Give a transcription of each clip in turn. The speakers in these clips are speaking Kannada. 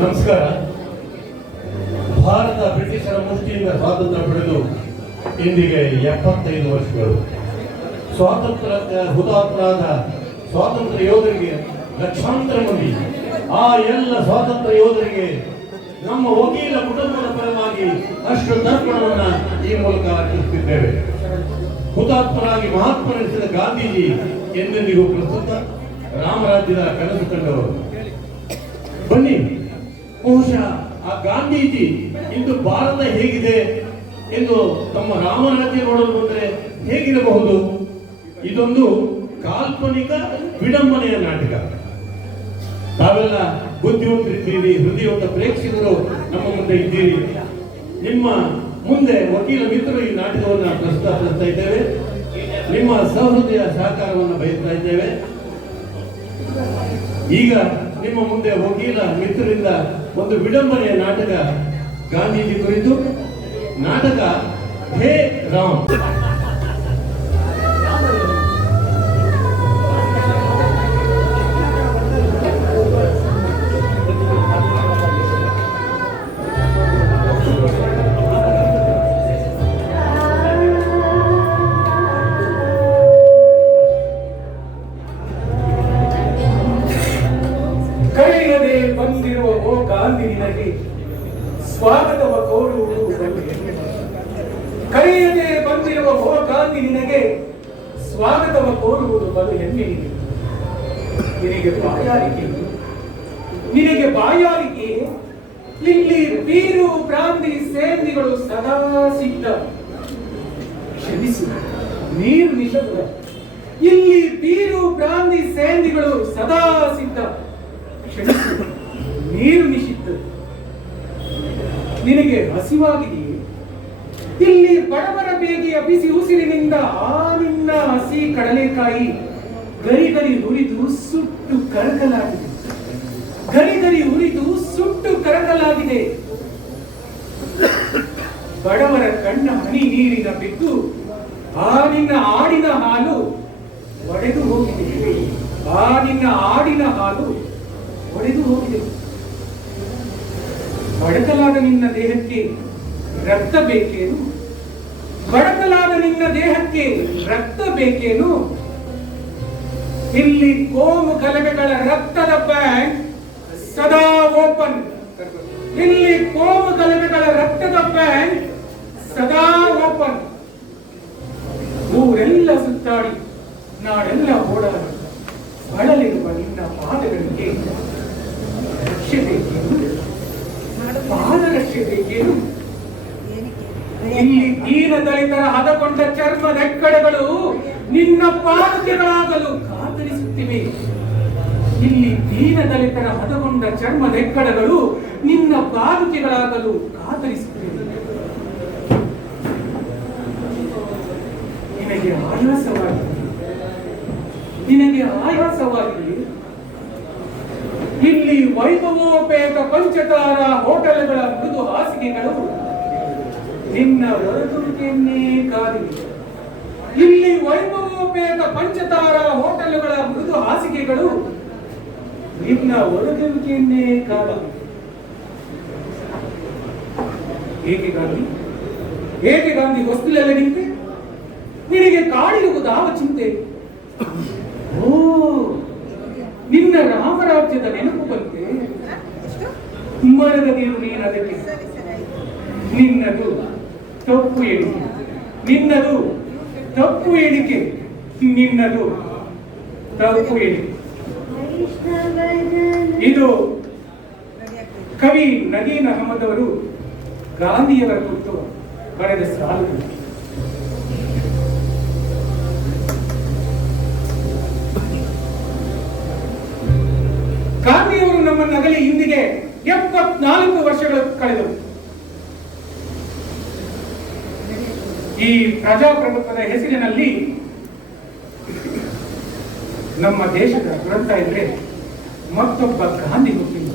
ನಮಸ್ಕಾರ. ಭಾರತ ಬ್ರಿಟಿಷರ ಮುಷ್ಟಿಯಿಂದ ಸ್ವಾತಂತ್ರ್ಯ ಪಡೆದು ಇಂದಿಗೆ 75 ವರ್ಷಗಳು. ಸ್ವಾತಂತ್ರ್ಯ ಹುತಾತ್ಮರಾದ ಸ್ವಾತಂತ್ರ್ಯ ಯೋಧರಿಗೆ ಲಕ್ಷಾಂತರ ಮಂದಿ, ಆ ಎಲ್ಲ ಸ್ವಾತಂತ್ರ್ಯ ಯೋಧರಿಗೆ ನಮ್ಮ ವಕೀಲ ಕುಟುಂಬದ ಪರವಾಗಿ ಅಷ್ಟು ತರ್ಪಣವನ್ನು ಈ ಮೂಲಕ ಅರ್ಪಿಸುತ್ತಿದ್ದೇವೆ. ಹುತಾತ್ಮರಾಗಿ ಮಹಾತ್ಮರೆನಿಸಿದ ಗಾಂಧೀಜಿ ಎಂದೆಂದಿಗೂ ಪ್ರಸ್ತುತ, ರಾಮರಾಜ್ಯದ ಕನಸು ಕಂಡವರು. ಬನ್ನಿ, ಬಹುಶಃ ಆ ಗಾಂಧೀಜಿ ಇಂದು ಭಾರತ ಹೇಗಿದೆ ಎಂದು ತಮ್ಮ ರಾಮರಾಜ್ಯ ನೋಡಲು ಬಂದರೆ ಹೇಗಿರಬಹುದು? ಇದೊಂದು ಕಾಲ್ಪನಿಕ ವಿಡಂಬನೆಯ ನಾಟಕ. ತಾವೆಲ್ಲ ಬುದ್ಧಿವಂತರಿದ್ದೀರಿ, ಹೃದಯವಂತ ಪ್ರೇಕ್ಷಕರು ನಮ್ಮ ಮುಂದೆ ಇದ್ದೀರಿ. ನಿಮ್ಮ ಮುಂದೆ ವಕೀಲ ಮಿತ್ರರು ಈ ನಾಟಕವನ್ನು ಪ್ರಸ್ತುತಪಡಿಸ್ತಾ ಇದ್ದೇವೆ. ನಿಮ್ಮ ಸಹೃದಯ ಸಹಕಾರವನ್ನು ಬಯಸ್ತಾ ಇದ್ದೇವೆ. ಈಗ ನಿಮ್ಮ ಮುಂದೆ ವಕೀಲ ಮಿತ್ರರಿಂದ ಒಂದು ವಿಡಂಬನೆಯ ನಾಟಕ, ಗಾಂಧೀಜಿ ಕುರಿತು ನಾಟಕ ಹೇ ರಾಮ್. ಬಂದಿರುವ ಓ ಗಾಂಧಿ, ನಿನಗೆ ಸ್ವಾಗತವ ಕೋರುವುದು ಕರೆಯದೆ ಬಂದಿರುವ ಓ ಗಾಂಧಿ, ನಿನಗೆ ಸ್ವಾಗತವ ಕೋರುವುದು ಬಲು ಹೆಮ್ಮೆಯಿದೆ. ನಿನಗೆ ಬಾಯಾರಿಕೆ ಇಲ್ಲಿ ಬೀರು ಪ್ರಾಂತಿ ಸೇಂದಿಗಳು ಸದಾ ಸಿದ್ಧ. ಕ್ಷಮಿಸು, ನೀರು ನಿಷಿದ್ಧ. ಇಲ್ಲಿ ಬೀರು ಪ್ರಾಂತಿ ಸೇಂದಿಗಳು ಸದಾ ಸಿದ್ಧ. ಕ್ಷಮಿಸು, ನೀರು ನಿಷಿದ್ಧ. ನಿನಗೆ ಹಸಿವಾಗಿದೆಯೇ? ಇಲ್ಲಿ ಬಡವರ ಬೇಗೆಯ ಬಿಸಿ ಉಸಿರಿನಿಂದ ಆ ನಿನ್ನ ಹಸಿ ಕಡಲೆಕಾಯಿ ಗರಿ ಗರಿ ಹುರಿದು ಸುಟ್ಟು ಕರಕಲಾಗಿದೆ. ಗರಿ ಗರಿ ಹುರಿದು ಸುಟ್ಟು ಕರಕಲಾಗಿದೆ. ಬಡವರ ಕಣ್ಣ ಹನಿ ನೀರಿನ ಬಿದ್ದು ಆ ನಿನ್ನ ಆಡಿನ ಹಾಲು ಒಡೆದು ಹೋಗಿದೆ. ಆ ನಿನ್ನ ಆಡಿನ ಹಾಲು ಒಡೆದು ಹೋಗಿದೆ. ಬಡಕಲಾದ ನಿನ್ನ ದೇಹಕ್ಕೆ ರಕ್ತ ಬೇಕೇನು? ಬಡಕಲಾದ ನಿನ್ನ ದೇಹಕ್ಕೆ ರಕ್ತ ಬೇಕೇನು? ಇಲ್ಲಿ ಕೋಮು ಗಲಭೆಗಳ ರಕ್ತದ ಬ್ಯಾಂಕ್ ಸದಾ ಓಪನ್. ಇಲ್ಲಿ ಕೋಮು ಗಲಭೆಗಳ ರಕ್ತದ ಬ್ಯಾಂಕ್ ಸದಾ ಓಪನ್. ಊರೆಲ್ಲ ಸುತ್ತಾಡಿ ನಾಡೆಲ್ಲ ಓಡಾಡಿ ಬಳಲಿರುವ ನಿನ್ನ ಪಾದಗಳಿಗೆ ರಕ್ಷೆ ಬೇಕೇನು? ಪಾದರಕ್ಷೆ ಬೇಕೇನು? ಇಲ್ಲಿ ದೀನ ದಲಿತರ ಹದಕೊಂಡ ಚರ್ಮದ ಎಕ್ಕಡಗಳು ನಿನ್ನ ಪಾದಕೆಗಳಾಗಲು ಕಾತರಿಸುತ್ತಿವೆ. ಇಲ್ಲಿ ದೀನ ದಲಿತರ ಹದಗೊಂಡ ಚರ್ಮದ ಎಕ್ಕಡಗಳು ನಿನ್ನ ಪಾದುಕೆಗಳಾಗಲು ಕಾತರಿಸುತ್ತಿವೆ. ನಿನಗೆ ಆಯಾಸವಾಗಿದೆ. ಇಲ್ಲಿ ವೈಭವೋಪೇತ ಪಂಚತಾರ ಹೋಟೆಲ್ಗಳ ಮೃದು ಹಾಸಿಗೆಗಳು ನಿನ್ನ ಹೊರದುಂಬಿಕೆಯನ್ನೇ ಕಾದಿವೆ. ಇಲ್ಲಿ ವೈಭವೋಪೇತ ಪಂಚತಾರ ಹೋಟೆಲ್ಗಳ ಮೃದು ಹಾಸಿಗೆಗಳು ನಿನ್ನ ಹೊರದುಂಬಿಕೆಯನ್ನೇ ಕಾದಿವೆ. ಏಕೆ ಗಾಂಧಿ ಹೊಸ್ತಿಲಲ್ಲಿ ನಿಂತೆ? ನಿನಗೆ ಕಾಡಿರುವುದಾವ ಚಿಂತೆ? ಓ, ನಿನ್ನ ರಾಮರಾಜ್ಯದ ನೆನಪು ಬಂತೆ. ಮರದ ನೀರು ನೀನದಕ್ಕೆ. ನಿನ್ನದು ತಪ್ಪು ಎಣಿಕೆ. ನಿನ್ನದು ತಪ್ಪು ಎಣಿಕೆ. ನಿನ್ನದು ತಪ್ಪು ಎಣಿಕೆ. ಇದು ಕವಿ ನಗೀನ್ ಅಹಮದ್ ಅವರು ಗಾಂಧಿಯವರ ಕುರಿತು ಬರೆದ ಸಾಲುಗಳು. ಗಾಂಧಿಯವರು ನಮ್ಮನ್ನಗಲಿ ಇಂದಿಗೆ 74 ವರ್ಷಗಳು ಕಳೆದವು. ಈ ಪ್ರಜಾಪ್ರಭುತ್ವದ ಹೆಸರಿನಲ್ಲಿ ನಮ್ಮ ದೇಶದ ದುರಂತ ಎಂದ್ರೆ ಮತ್ತೊಬ್ಬ ಗಾಂಧಿ ಹುಟ್ಟಿಲ್ಲ.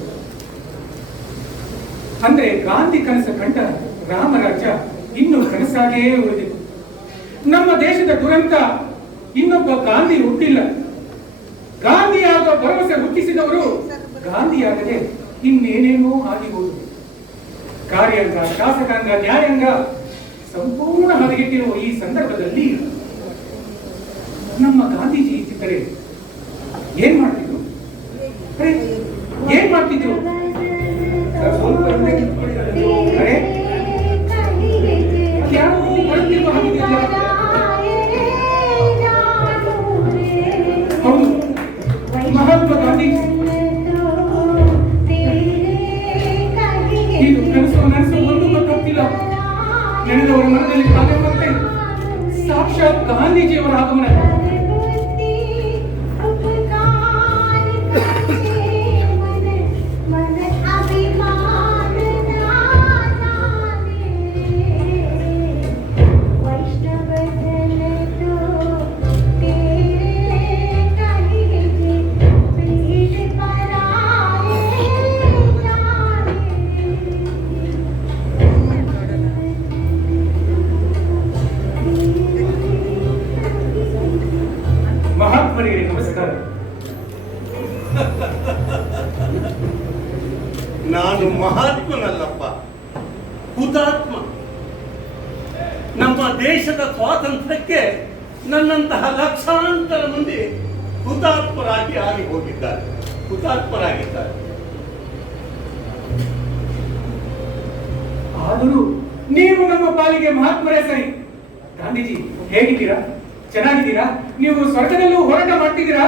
ಅಂದ್ರೆ ಗಾಂಧಿ ಕನಸು ಕಂಡ ರಾಮರಾಜ್ಯ ಇನ್ನೂ ಕನಸಾಗಿಯೇ ಉಳಿದಿದೆ. ನಮ್ಮ ದೇಶದ ದುರಂತ ಇನ್ನೊಬ್ಬ ಗಾಂಧಿ ಹುಟ್ಟಿಲ್ಲ. ಗಾಂಧಿಯಾಗುವ ಭರವಸೆ ಹುಟ್ಟಿಸಿದವರು ಗಾಂಧಿಯಾಗದೆ ಇನ್ನೇನೇನೋ ಆಗಿ ಹೋಗುವುದು. ಕಾರ್ಯಾಂಗ, ಶಾಸಕಾಂಗ, ನ್ಯಾಯಾಂಗ ಸಂಪೂರ್ಣ ಹದಗೆಟ್ಟಿರುವ ಈ ಸಂದರ್ಭದಲ್ಲಿ ನಮ್ಮ ಗಾಂಧೀಜಿ ಇದ್ದಿದ್ದರೆ ಏನ್ ಮಾಡ್ತಿದ್ರು? ಅರೆ, ಏನ್ ಮಾಡ್ತಿದ್ರು? ಸ್ವಲ್ಪ ಹಿಂದೆ ಕಿತ್ಕೊಂಡಿದ್ದಾರೆ. ಅರೆ, ಯಾರೋ ಬರುತ್ತಿರುವ ಹಾಗಿದೆಯಲ್ಲ? ಹೌದು, ಮಹಾತ್ಮ ಗಾಂಧೀಜಿ. ಇದು ಕನಸು ಒಂದು ಗೊತ್ತಾಗ್ತಿಲ್ಲ. ನೆನೆದವರ ಮನದಲ್ಲಿ ಕಾಣೆ ಮತ್ತೆ ಸಾಕ್ಷಾತ್ ಗಾಂಧೀಜಿಯವರ ಆಗಮನ. ಮಹಾತ್ಮರಿಗೆ ನಮಸ್ಕಾರ. ನಾನು ಮಹಾತ್ಮನಲ್ಲಪ್ಪ, ಹುತಾತ್ಮ. ನಮ್ಮ ದೇಶದ ಸ್ವಾತಂತ್ರ್ಯಕ್ಕೆ ನನ್ನಂತಹ ಲಕ್ಷಾಂತರ ಮಂದಿ ಹುತಾತ್ಮರಾಗಿ ಆಗಿ ಹೋಗಿದ್ದಾರೆ, ಹುತಾತ್ಮರಾಗಿದ್ದಾರೆ. ಆದರೂ ನೀವು ನಮ್ಮ ಪಾಲಿಗೆ ಮಹಾತ್ಮರೇ ಸರಿ. ಗಾಂಧೀಜಿ ಹೇಗಿದ್ದೀರಾ? ಚೆನ್ನಾಗಿದ್ದೀರಾ? ನೀವು ಸ್ವರ್ಗದಲ್ಲೂ ಹೋರಾಟ ಮಾಡ್ತಿದ್ದೀರಾ?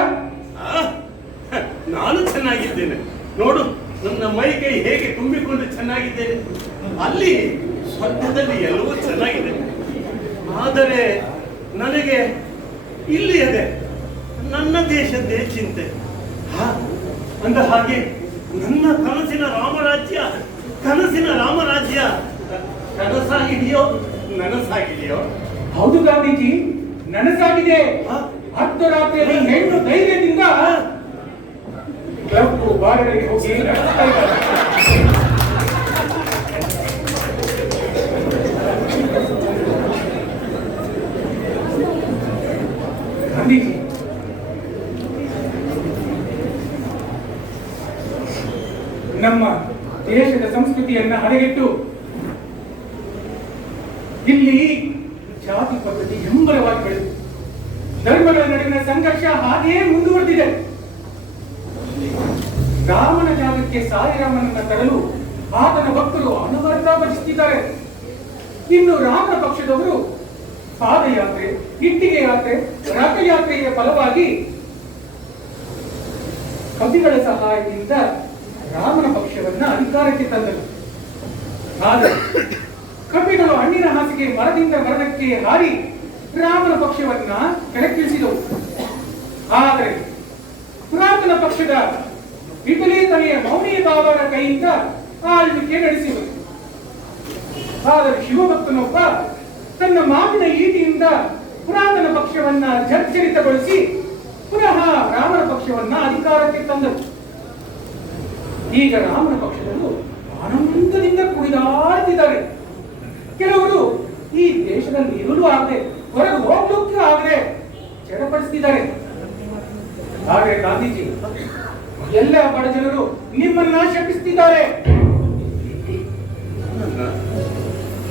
ನಾನು ಚೆನ್ನಾಗಿದ್ದೇನೆ. ನೋಡು, ನನ್ನ ಮೈಕೈ ಹೇಗೆ ತುಂಬಿಕೊಂಡು ಚೆನ್ನಾಗಿದ್ದೇನೆ. ಅಲ್ಲಿ ಸ್ವರ್ಗದಲ್ಲಿ ಎಲ್ಲವೂ ಚೆನ್ನಾಗಿದೆ. ಆದರೆ ನನಗೆ ಇಲ್ಲಿ ಅದೇ ನನ್ನ ದೇಶದ್ದೇ ಚಿಂತೆ. ಅಂದ ಹಾಗೆ ನನ್ನ ಕನಸಿನ ರಾಮರಾಜ್ಯ ಕನಸಾಗಿದೆಯೋ ನನಸಾಗಿದೆಯೋ? ಹೌದು ಗಾಂಧೀಜಿ, ನನಸಾಗಿದೆ. ಅರ್ಧರಾತ್ರಿಯಲ್ಲಿ ಹೆಣ್ಣು ಧೈರ್ಯದಿಂದ ಕ್ಲಬ್ ಬಾರ್ಗಳಿಗೆ ಹೋಗಿ ನಡೆಸ್ತಾ ಇದ್ದಾರೆ. ಗಾಂಧೀಜಿ, ನಮ್ಮ ದೇಶದ ಸಂಸ್ಕೃತಿಯನ್ನ ಹದಗೆಟ್ಟು ಇಲ್ಲಿ ಜಾತಿ ಪದ್ಧತಿ ಹೆಂಬರವಾಗಿ ಬೆಳೆದು ಧರ್ಮಗಳ ನಡುವಿನ ಸಂಘರ್ಷ ಹಾಗೆಯೇ ಮುಂದುವರೆದಿದೆ. ರಾಮನ ಜಾಗಕ್ಕೆ ಸಾಯಿರಾಮನನ್ನ ತರಲು ಆತನ ಭಕ್ತರು ಅನವರತ ಭಜಿಸುತ್ತಿದ್ದಾರೆ. ಇನ್ನು ರಾಮನ ಪಕ್ಷದವರು ಪಾದಯಾತ್ರೆ, ಇಟ್ಟಿಗೆ ಯಾತ್ರೆ, ರಥಯಾತ್ರೆಯ ಫಲವಾಗಿ ಕವಿಗಳ ಸಹಾಯದಿಂದ ರಾಮನ ಪಕ್ಷವನ್ನ ಅಧಿಕಾರಕ್ಕೆ ತಂದರು. ಆದರೆ ಕವಿಗಳು ಹಣ್ಣಿನ ಹಾಸಿಗೆ ಮರದಿಂದ ಮರಣಕ್ಕೆ ಹಾರಿ ರಾಮನ ಪಕ್ಷವನ್ನ ಕೆಳಕ್ಕಿಳಿಸಿದವು. ಆದರೆ ಪುರಾತನ ಪಕ್ಷದ ವಿಪುಲೀತನೆಯ ಮೌನಿ ಬಾಬರ ಕೈಯಿಂದ ಆಳ್ವಿಕೆ ನಡೆಸಿದರು. ಆದರೆ ಶಿವಭಕ್ತನೊಬ್ಬ ತನ್ನ ಮಾತಿನ ಈಟಿಯಿಂದ ಪುರಾತನ ಪಕ್ಷವನ್ನ ಜರ್ಜರಿತಗೊಳಿಸಿ ಪುನಃ ರಾಮನ ಪಕ್ಷವನ್ನ ಅಧಿಕಾರಕ್ಕೆ ತಂದರು. ಈಗ ರಾಮನ ಪಕ್ಷದಲ್ಲೂ ಆನಂದದಿಂದ ಕುಣಿದಾಡ್ತಿದ್ದಾರೆ. ಕೆಲವರು ಈ ದೇಶದಲ್ಲಿ ಇರಲು ಆಗದೆ ಹೊರಗೆ ಹೋಗ್ಲಿಕ್ಕೆ ಆಗದೆ ಚಡಪಡಿಸ್ತಿದ್ದಾರೆ. ಆದರೆ ಗಾಂಧೀಜಿ, ಎಲ್ಲ ಬಡ ಜನರು ನಿಮ್ಮನ್ನ ಶಪಿಸ್ತಿದ್ದಾರೆ.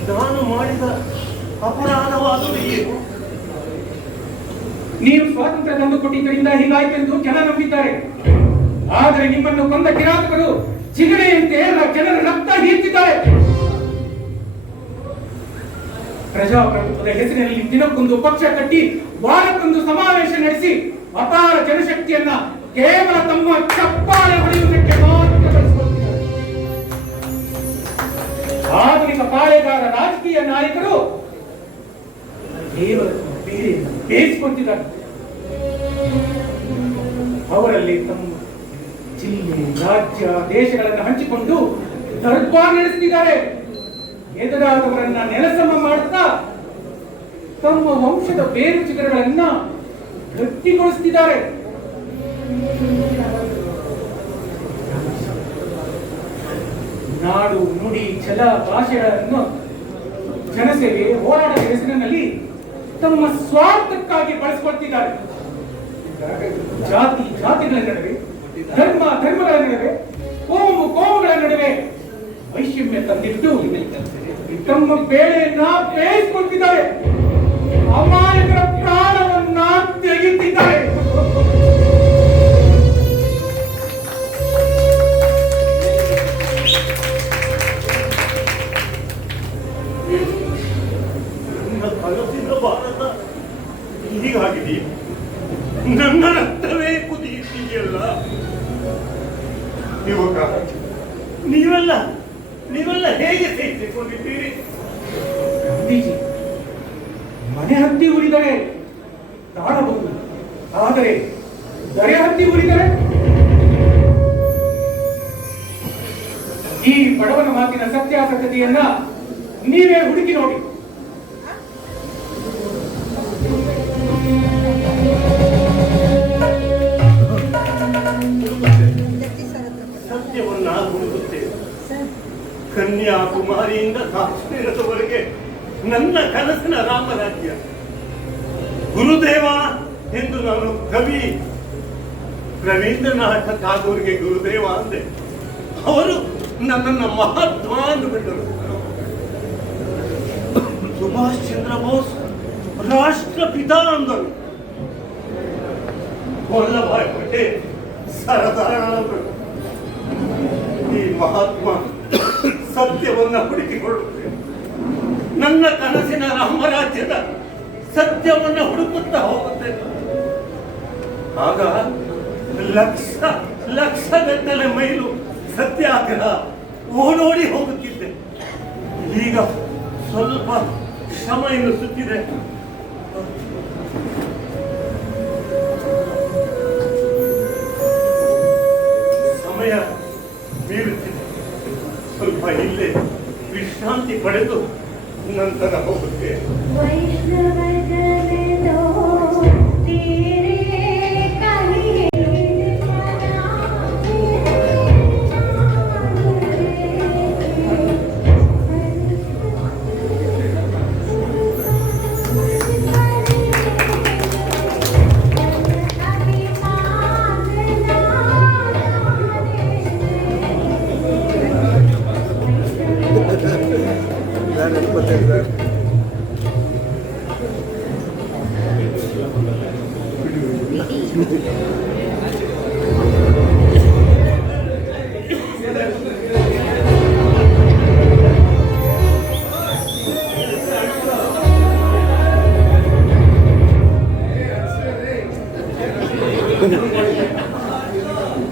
ನಾನು ಮಾಡಿದ ಅಪರಾಧವಾದರೂ ಏನು? ನೀವು ಸ್ವಾತಂತ್ರ್ಯ ತಂದುಕೊಟ್ಟಿದ್ದರಿಂದ ಹೀಗಾಯ್ತೆಂದು ಜನ ನಂಬಿದ್ದಾರೆ. ಆದರೆ ನಿಮ್ಮನ್ನು ಕೊಂದ ಕಿರಾತಕರು ಚಿಗಣೆಯಂತೆ ಜನರ ರಕ್ತ ಹೀರ್ತಿದ್ದಾರೆ. ಪ್ರಜಾಪ್ರಭುತ್ವದ ಹೆಸರಿನಲ್ಲಿ ದಿನಕ್ಕೊಂದು ಪಕ್ಷ ಕಟ್ಟಿ ವಾರಕ್ಕೊಂದು ಸಮಾವೇಶ ನಡೆಸಿ ಅಪಾರ ಜನಶಕ್ತಿಯನ್ನ ಕೇವಲ ತಮ್ಮ ಚಪ್ಪಾಳೆ ಹೊಡೆಯುವುದಕ್ಕೆ ಮಾತ್ರ ಬಳಸಿಕೊಳ್ಳುತ್ತಿದ್ದಾರೆ. ಆಧುನಿಕ ಪಾಳೆಗಾರ ರಾಜಕೀಯ ನಾಯಕರು ಕೇವಲ ಬೇಯಿಸಿಕೊಳ್ತಿದ್ದಾರೆ. ಅವರಲ್ಲಿ ತಮ್ಮ ಜಿಲ್ಲೆ, ರಾಜ್ಯ, ದೇಶಗಳನ್ನು ಹಂಚಿಕೊಂಡು ದರ್ಬಾರ್ ನಡೆಸುತ್ತಿದ್ದಾರೆ. ಎದುರಾದವರನ್ನ ನೆಲಸಮ ಮಾಡುತ್ತಾ ತಮ್ಮ ವಂಶದ ಬೇರು ಚಿತ್ರಗಳನ್ನ ಗಟ್ಟಿಗೊಳಿಸುತ್ತಿದ್ದಾರೆ. ನಾಡು, ನುಡಿ, ಛಲ, ಭಾಷೆಗಳನ್ನು ಜನಸೇವೆ, ಹೋರಾಟದ ಹೆಸರಿನಲ್ಲಿ ತಮ್ಮ ಸ್ವಾರ್ಥಕ್ಕಾಗಿ ಬಳಸಿಕೊಳ್ತಿದ್ದಾರೆ. ಜಾತಿಗಳ ನಡುವೆ, ಧರ್ಮಗಳ ನಡುವೆ ಕೋಮುಗಳ ನಡುವೆ ವೈಷಮ್ಯ ತಂದಿಟ್ಟು ತಮ್ಮ ಬೇಳೆಯನ್ನ ಬೇಯಿಸಿಕೊಳ್ತಿದ್ದಾರೆ, ಅಮಾಯಕರ ಪ್ರಾಣವನ್ನ ತೆಗೆಯುತ್ತಿದ್ದಾರೆ. ಕನಸಿನ ಭಾರತ ಹೀಗಾಗಿದೆ. ನನ್ನ ರಕ್ತವೇ ಕುದಿಯುತ್ತಿದೆಯಲ್ಲ. ಯುವಕ, ನೀವೆಲ್ಲ ಹೇಗೆ ಸಹಿಸಿಕೊಂಡಿದ್ದೀರಿ? ಗಾಂಧೀಜಿ, ಮನೆ ಹತ್ತಿ ಉರಿದರೆ ತಾಳಬಹುದು, ಆದರೆ ದರೆ ಹತ್ತಿ ಉರಿದರೆ ಈ ಬಡವನ ಮಾತಿನ ಸತ್ಯಾಸತ್ಯತೆಯನ್ನ ನೀವೇ ಹುಡುಕಿ ನೋಡಿ. ಸತ್ಯವನ್ನ ಹುಡುಕುತ್ತೇವೆ. ಕನ್ಯಾಕುಮಾರಿಯಿಂದ ಕಾಶ್ಮೀರದವರೆಗೆ ನನ್ನ ಕನಸಿನ ರಾಮರಾಜ್ಯ. ಗುರುದೇವ ಎಂದು ನಾನು ಕವಿ ರವೀಂದ್ರನಾಥ ಟಾಗೋರ್ಗೆ ಗುರುದೇವ ಅಂದೆ. ಅವರು ನನ್ನನ್ನು ಮಹಾತ್ಮ ಅಂದುಬಿಟ್ಟರು. ಸುಭಾಷ್ ಚಂದ್ರ ಬೋಸ್ ರಾಷ್ಟ್ರಪಿತ ಅಂದರು. ವಲ್ಲಭಾಯ್ ಪಟೇಲ್ ಸರದಾರ ಅಂದರು. ಈ ಮಹಾತ್ಮ ಸತ್ಯವನ್ನ ಹುಡುಕಿಕೊಳ್ಳುತ್ತೇನೆ. ನನ್ನ ಕನಸಿನ ರಾಮರಾಜ್ಯದ ಸತ್ಯವನ್ನ ಹುಡುಕುತ್ತಾ ಹೋಗುತ್ತೇನೆ. ಆಗ ಲಕ್ಷಗಟ್ಟಲೆ ಮೈಲು ಸತ್ಯಾಗ್ರಹ ಓಡೋಡಿ ಹೋಗುತ್ತಿದ್ದೆ. ಈಗ ಸ್ವಲ್ಪ ಶ್ರಮ ಎನ್ನಿಸುತ್ತಿದೆ. ಸಮಯ ಬೀಳುತ್ತಿದೆ. ಸ್ವಲ್ಪ ಇಲ್ಲೇ ವಿಶ್ರಾಂತಿ ಪಡೆದು ನಂತರ ಹೋಗುತ್ತೇನೆ.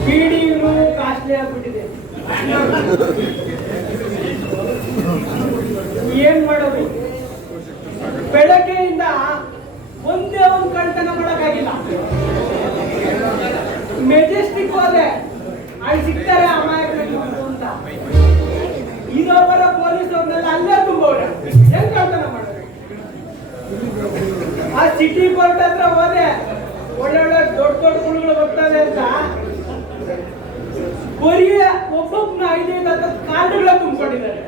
ಬೀಡಿಯೂ ಕಾಸ್ಟ್ಲಿ ಆಗ್ಬಿಟ್ಟಿದೆ. ಏನ್ ಮಾಡೋದು? ಬೆಳಗ್ಗೆಯಿಂದ ಒಂದೇ ಒಂದು ಕಳ್ತನ ಮಾಡಕ್ಕಾಗಿಲ್ಲ. ಮೆಜೆಸ್ಟಿಕ್ ಹೋದೆ, ಅಲ್ಲಿ ಸಿಗ್ತಾರೆ ಅಮಾಯಕರು ಅಂತ. ಇರೋಬರ ಪೊಲೀಸ್ ಅವ್ರನ್ನೆಲ್ಲ ಅಲ್ಲೇ ತುಂಬೋರೆ. ಹೆಂಗ್ ಕಳ್ತನ ಮಾಡೋದು? ಆ ಸಿಟಿ ಕೋರ್ಟ್ ಹತ್ರ ಹೋದೆ, ಒಳ್ಳೊಳ್ಳೆ ದೊಡ್ಡ ಹುಳುಗಳು ಬರ್ತವೆ ಅಂತ ಬರೀ ಒಬ್ಬೊಬ್ಬನ 5-5 ಕಾರ್ಡ್ಗಳ ತುಂಬಿಕೊಂಡಿದ್ದಾರೆ.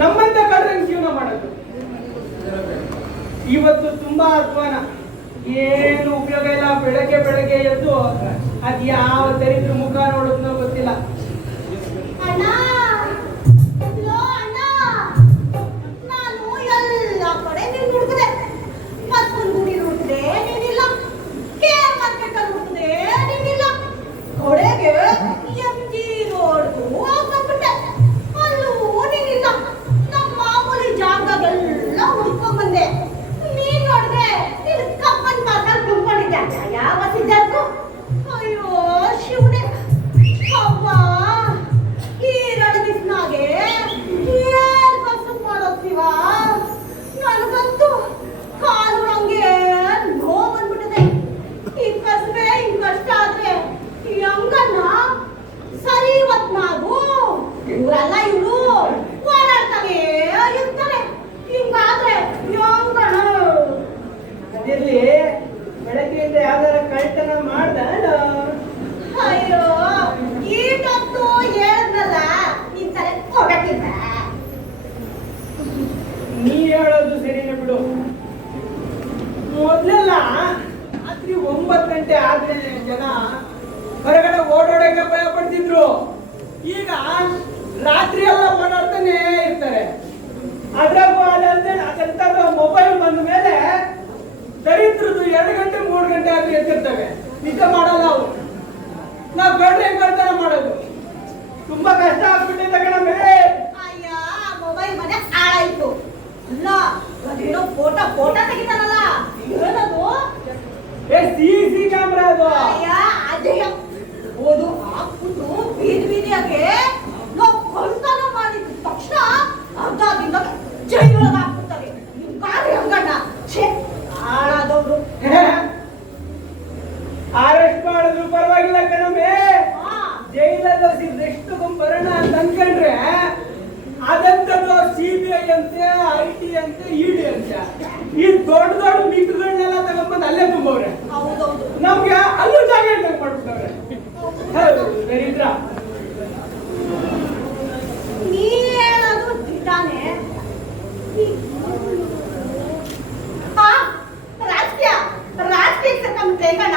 ನಮ್ಮಂತ ಕಳ್ರಂಗ್ ಜೀವನ ಮಾಡೋದು. ಇವತ್ತು ತುಂಬಾ ಅಧ್ವಾನ, ಏನು ಉಪಯೋಗ ಇಲ್ಲ. ಬೆಳಗ್ಗೆ ಎದ್ದು ಅದ್ ಯಾವ ದರಿದ್ರ ಮುಖ ನೋಡುತ್ತೋ ಗೊತ್ತಿಲ್ಲ. ಅಣ್ಣ, ನಾನು ಎಲ್ಲ ಕಡೆ ನೀನ್ ಹುಡುಕದೆ. ಮತ್ತೊಂದು ಗುಡಿ ಹುಡುಕದೆ, ನೀನಿಲ್ಲ. ಕೇರ್ ಮಾರ್ಕೆಟ್ ಅಲ್ಲಿ ಹುಡುಕದೆ, ನೀನಿಲ್ಲ. ಕೊಡೆಗೆ MG ರೋಡ್ಗೂ ಹೋಗ್ಬಿಟ್ಟೆ, ಅಲ್ಲೂ ನೀನಿಲ್ಲ. ನಮ್ಮ ಮಾಮೂಲಿ ಜಾಗದೆಲ್ಲ ಹುಡ್ಕೊಂಡ್ ಬಂದೆ. ನೀನ್ ನೋಡಿದ್ರೆ ನೀನು ಕಪ್ಪನ್ ಮಾತಾಡ್ ಕುಂತ್ಕೊಂಡಿದ್ದೆ. ಯಾವ ಸಿದ್ಧಾರ್ಥು? ಅಯ್ಯೋ ಶಿವನೇ, ಅವ್ವ ಈ ರಡಗಿಸ್ನಾಗೆ ಏನ್ ಕಸು ಮಾಡೋತೀವ? ನನಗಂತೂ ಕಾಲು ನಂಗೆ ನೋವು ಬಂದ್ಬಿಟ್ಟಿದೆ. ಈ ಕಸಬೆ ಹಿಂಗ್ ಕಷ್ಟ ಆದ್ರೆ ಹೆಂಗನ್ನ ಸರಿ ಇವತ್ ನಾವು ಇವರೆಲ್ಲ ಇವ್ರು ಓಡಾಡ್ತಾನೆ ಇರ್ತಾರೆ. ಹಿಂಗಾದ್ರೆ ಹೆಂಗಣ? ಅದಿರ್ಲಿ, ಬೆಳಗ್ಗೆಯಿಂದ ಯಾವ್ದಾರ ಕಳ್ತನ ಮಾಡ್ದ? ಅಯ್ಯೋ, ಈಟೊತ್ತು ಹೇಳಿದ್ನಲ್ಲ, ನಿನ್ ತಲೆ ಹೋಗಕ್ಕಿಲ್ಲ. ನೀ ಹೇಳೋದು ಸರಿನೇ ಬಿಡು. ಮೊದ್ಲೆಲ್ಲ ರಾತ್ರಿ 9 ಗಂಟೆ ಆದ್ರೆ ಜನ ಹೊರಗಡೆ ಓಡಾಡಕ್ಕೆ ಭಯ ಪಡ್ತಿದ್ರು. ಗಂಟೆ ಆದ್ರೂ ಎತ್ತಿರ್ತವೆ, ನಿದ್ದೆ ಮಾಡಲ್ಲ ಅವು. ನಾವು ಗಂಡ್ರೆ ಹೆಂಗ್ ಬರ್ತಾನೆ ಮಾಡೋದು? ತುಂಬಾ ಕಷ್ಟ ಆಗ್ಬಿಟ್ಟಿದೆ ಕಣಮ್ಮೆ. ಅಯ್ಯ ಮೊಬೈಲ್ ಮನೆ ಹಾಳಾಯ್ತು. ಅಲ್ಲ ಅದೇನೋ ಫೋಟೋ ತೆಗಿತಾನಲ್ಲ, ಏನದು? CC ಕ್ಯಾಮ್ರಾ ಅದು. ಅಯ್ಯ ಅದೇ ಓದು ಹಾಕ್ಬಿಟ್ಟು ಬೀದಿಯಾಗೆ ನಾವು ಕಳ್ತನ ಮಾಡಿದ ತಕ್ಷಣ ಅರ್ಧ ದಿನ ಜೈಲೊಳಗೆ ಹಾಕ್ಬಿಡ್ತಾರೆ. ನಿಮ್ ಕಾರ್ಯ ಹಂಗಣ್ಣ, ಛೇ ಹಾಳಾದವ್ರು. ಅರೆಸ್ಟ್ ಮಾಡಿದ್ರು ಪರವಾಗಿಲ್ಲ ಕಣಮ್ಮೆ. ಜೈಲಲ್ಲಿ ಎಷ್ಟು ಬರೋಣ ಅಂತ ಅನ್ಕೊಂಡ್ರೆ ಅದಂತದ್ದು CBI ಅಂತೆ, IT ಅಂತೆ, ED ಅಂತೆ. ಈ ದೊಡ್ಡ ದೊಡ್ಡ ಮಿಕ್ಗಳನ್ನೆಲ್ಲ ತಗೊಂಡ್ಬಂದು ಅಲ್ಲೇ ತುಂಬವ್ರೆ. ಹೌದೌದು. ನಮ್ಗೆ ಅಲ್ಲೂ ಜಾಗ ಇಲ್ದಂಗೆ ಮಾಡ್ಬಿಟ್ಟವ್ರೆ. ಹೌದು ದರಿದ್ರ. ನೀ ಹೇಳೋದು ನಿಜಾನೇ. ರಾಜಕೀಯಕ್ಕೆ ನಮ್ ತೆಂಗಣ್ಣ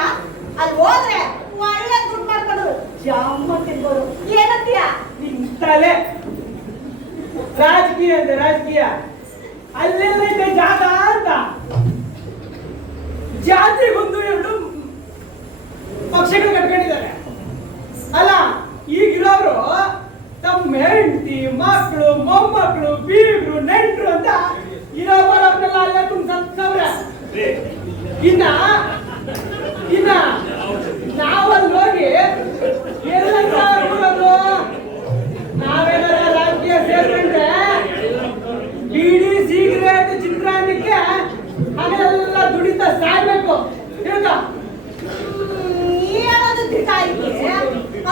ಅಲ್ಲಿ ಹೋದ್ರೆ ಒಳ್ಳೆ ದುಡ್ಡು ಮಾಡ್ಕೊಂಡು ಜಾಮ ತಿನ್ಬೋದು. ಏನಂತೀಯ? ನಿಂತಲೆ ರಾಜಕೀಯ ಅಂತ ರಾಜಕೀಯ ಅಲ್ಲೆಲ್ಲೈತೆ ಜಾಗ ಅಂತ. ಜಾತಿಗೊಂದು ಎರಡು ಪಕ್ಷಗಳು ಕಟ್ಕೊಂಡಿದ್ದಾರೆ ಅಲ್ಲ. ಈಗಿರೋರು ತಮ್ಮ ಹೆಂಡತಿ, ಮಕ್ಕಳು, ಮೊಮ್ಮಕ್ಕಳು, ಬೀಗರು, ನೆಂಟರು ಅಂತ ಇರೋ ಬರೋರ್ನೆಲ್ಲ ಅಲ್ಲೇ ತುಂಬ್ಸವ್ರೆ. ಇನ್ನ ನಾವಲ್ಲಿ ಹೋಗಿ ಎಲ್ಲ ಬಿಡೋದು. ನಾವೇನಾರ ರಾಜಕೀಯ ಸೇರ್ಕೊಂಡ್ರೆ ಬೀಡಿ, ಸಿಗರೇಟ್, ಚಿತ್ರಾನ್ನಕ್ಕೆ ಹಾಗೆಲ್ಲ ದುಡಿತಾ ಸಾಯ್ಬೇಕು. ತಿಳ್ಕ. ನೀ ಹೇಳೋದು ದಿಟ ಐತೆ.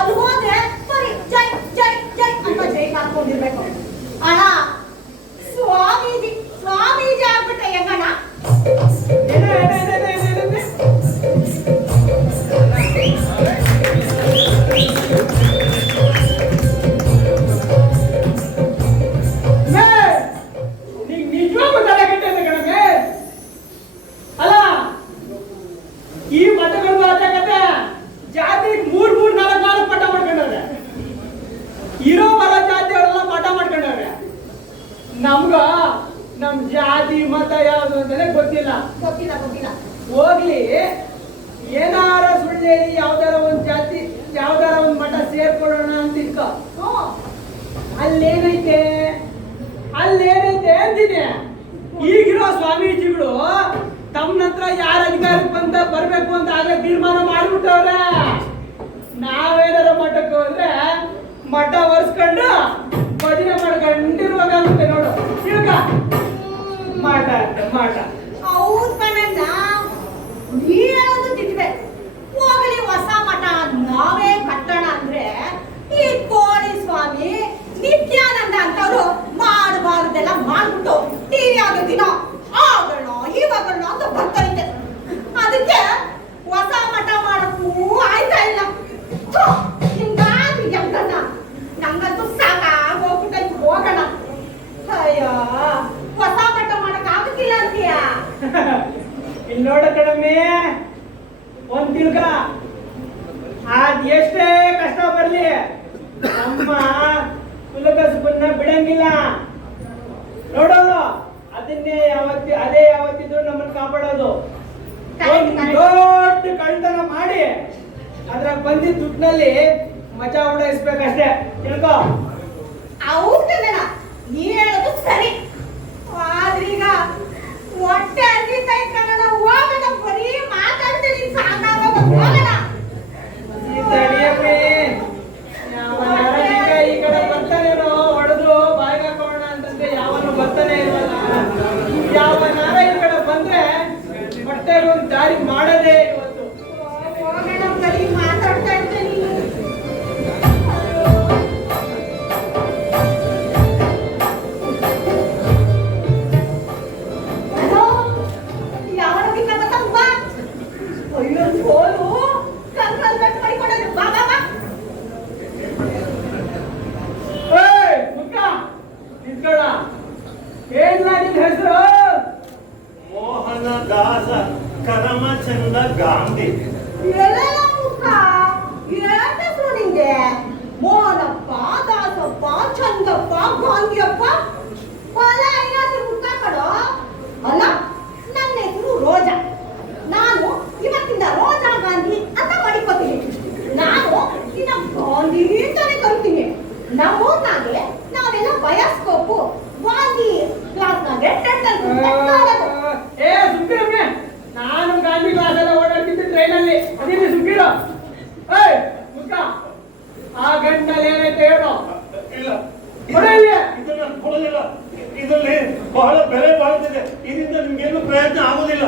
ಅದು ಹೋದ್ರೆ ಬರೀ ಜೈ ಜೈ ಜೈ ಅಂತ ಜೈ ಹಾಕೊಂಡಿರ್ಬೇಕು. ಅಣ್ಣ ಸ್ವಾಮೀಜಿ ಆಗ್ಬಿಟ್ರೆ ಹೆಂಗಣ್ಣ? ಈ ಮಠಗಳು ಮಾತಾಡಕತ್ತೆ ಜಾತಿಗೆ 3-4 ಮಠ ಮಾಡ್ಕೊಂಡವ್ರೆ. ಇರೋ ಬರೋ ಜಾತಿಯವರೆಲ್ಲ ಮಠ ಮಾಡ್ಕೊಂಡವ್ರೆ. ನಮ್ ಜಾತಿ ಮತ ಯಾವ್ದು ಅಂತಾನೆ ಗೊತ್ತಿಲ್ಲ. ಹೋಗ್ಲಿ, ಏನಾರ ಸುಳ್ಳು ಹೇಳಿ ಯಾವ್ದಾರ ಒಂದ್ ಜಾತಿ, ಯಾವ್ದಾರ ಒಂದ್ ಮಠ ಸೇರ್ಕೊಳ್ಳೋಣ ಅಂತ ಇಟ್ಕೋ. ಅಲ್ಲೇನೈತೆ ಅಂತೀನಿ. ಈಗಿರೋ ಸ್ವಾಮೀಜಿಗಳು ತಮ್ಮ ಹತ್ರ ಯಾರ ಅಧಿಕಾರಕ್ಕೆ ಬಂದ ಬರ್ಬೇಕು ಅಂತ ಆಗಲೇ ತೀರ್ಮಾನ ಮಾಡ್ಬಿಟ್ಟವ್ರೆ. ನಾವೇನಾರ ಮಠಕ್ಕೆ ಹೋದ್ರೆ ಮಠ ಒರೆಸ್ಕೊಂಡು ಭಜನೆ ಮಾಡ್ಕೊಂಡಿರುವಾಗ ಆಗುತ್ತೆ ನೋಡು. ತಿಳ್ಕ. ಮಾಟ ಹೌದ್ ಕಣಣ್ಣ, ನೀ ಹೇಳೋದು ತಿದ್ವೆ. ಹೋಗಲಿ ಹೊಸ ಮಠ ನಾವೇ ಕಟ್ಟೋಣ ಅಂದ್ರೆ ಈ ಕೋಳಿ ಸ್ವಾಮಿ, ನಿತ್ಯಾನಂದ ಅಂತವ್ರು ಮಾಡಬಾರ್ದೆಲ್ಲ ಮಾಡ್ಬಿಟ್ಟು ಟಿವಿ ಆಗೋ ದಿನ ಆಗೋಣ ಇವಾಗೋಣ ಅಂತ ಬರ್ತೈತೆ. ಅದಕ್ಕೆ ಹೊಸ ಮಠ ಮಾಡಕ್ಕೂ ಆಯ್ತಾ ಇಲ್ಲ. ಹಿಂಗಾದ್ರೂ ಎಂಗಣ್ಣ, ನಂಗಂತೂ ಸಾಕಾಗೋಗ್ಬಿಟ್ಟೆ. ಹೋಗೋಣ. ಅಯ್ಯ, ಹೊಸ ಮಠ ಮಾಡಕ್ ಆಗುತ್ತಿಲ್ಲ ಅಂತೀಯ? ಇಲ್ಲಿ ನೋಡ ಕಣಮ್ಮೆ, ಒಂದ್ ತಿಳ್ಕ. ಅದ್ ಎಷ್ಟೇ ಕಷ್ಟ ಬರ್ಲಿ ನಮ್ಮ ಕುಲಕಸಬನ್ನ ಬಿಡಂಗಿಲ್ಲ. ನೋಡೋದು ಅದನ್ನೇ ಅದೇ ಯಾವತ್ತಿದ್ರು ನಮ್ಮನ್ನ ಕಾಪಾಡೋದು. ದೊಡ್ಡ ಕಳ್ತನ ಮಾಡಿ ಅದ್ರಾಗ ಬಂದಿದ್ದ ದುಡ್ಡಿನಲ್ಲಿ ಮಜಾ ಉಡಾಯಿಸ್ಬೇಕಷ್ಟೇ. ತಿಳ್ಕೊ. ಹೌದಣ್ಣ, ನೀ ಹೇಳೋದು ಸರಿ. ಆದ್ರೀಗ ಹೊಟ್ಟೆ ಹಸಿತೈ ಕಣಣ್ಣ. ಹೋಗೋಣ, ಬರೀ ಮಾತಾಡ್ತೀನಿ, ಸಾಕಾಗೋದು. ಹೋಗೋಣ. ಈ ಕಡೆ ಬರ್ತಾನೇನೋ ಹೊಡೆದು ಬಾಯಿಗೆ ಹಾಕೋಣ ಅಂತಂದ್ರೆ ಯಾವನು ಬರ್ತಾನೆ ಇಲ್ವಲ್ಲ. ಯಾವನಾರ ಈ ಕಡೆ ಬಂದ್ರೆ ಹೊಟ್ಟೆಗೆ ಒಂದು ದಾರಿ ಮಾಡದೇ ಇವತ್ತು. ಹೋಗೋಣ, ಬರೀ ಮಾತಾಡ್ತಾ ಇರ್ತೀನಿ. ಯಾವನ ಬೇಕಾದ ಅಯ್ಯೋ ನಮ್ಮೂರ್ನಾಗೆ ನಾವೆಲ್ಲ ಬಯಸ್ಕೋಪು ವಾಂಗಿ ಕ್ಲಾಸ್ನಾಗೆ ಏ ಸುಮ್ಕಿರಮ್ಮೆ, ನಾನು ಗಾಂಧಿ ಕ್ಲಾಸ್ ಎಲ್ಲ ಓಡಾಡ್ತಿದ್ದೆ ಟ್ರೈನಲ್ಲಿ. ಅದಿಲ್ಲಿ ಸುಮ್ಕಿರೋ. ಏಯ್ ಮುದ್ಕ, ಆ ಗಂಟಲ್ಲಿ ಏನೈತೆ ಹೇಳೋ. ಇಲ್ಲ ಹೊಡೆಯಲ್ಲಿ ಇದು ನಾನು ಕೊಡೋದಿಲ್ಲ. ಇದರಲ್ಲಿ ಬಹಳ ಬೆಲೆ ಬಾಳ್ತಿದೆ. ಇದರಿಂದ ನಿಮ್ಗೇನು ಪ್ರಯತ್ನ ಆಗೋದಿಲ್ಲ.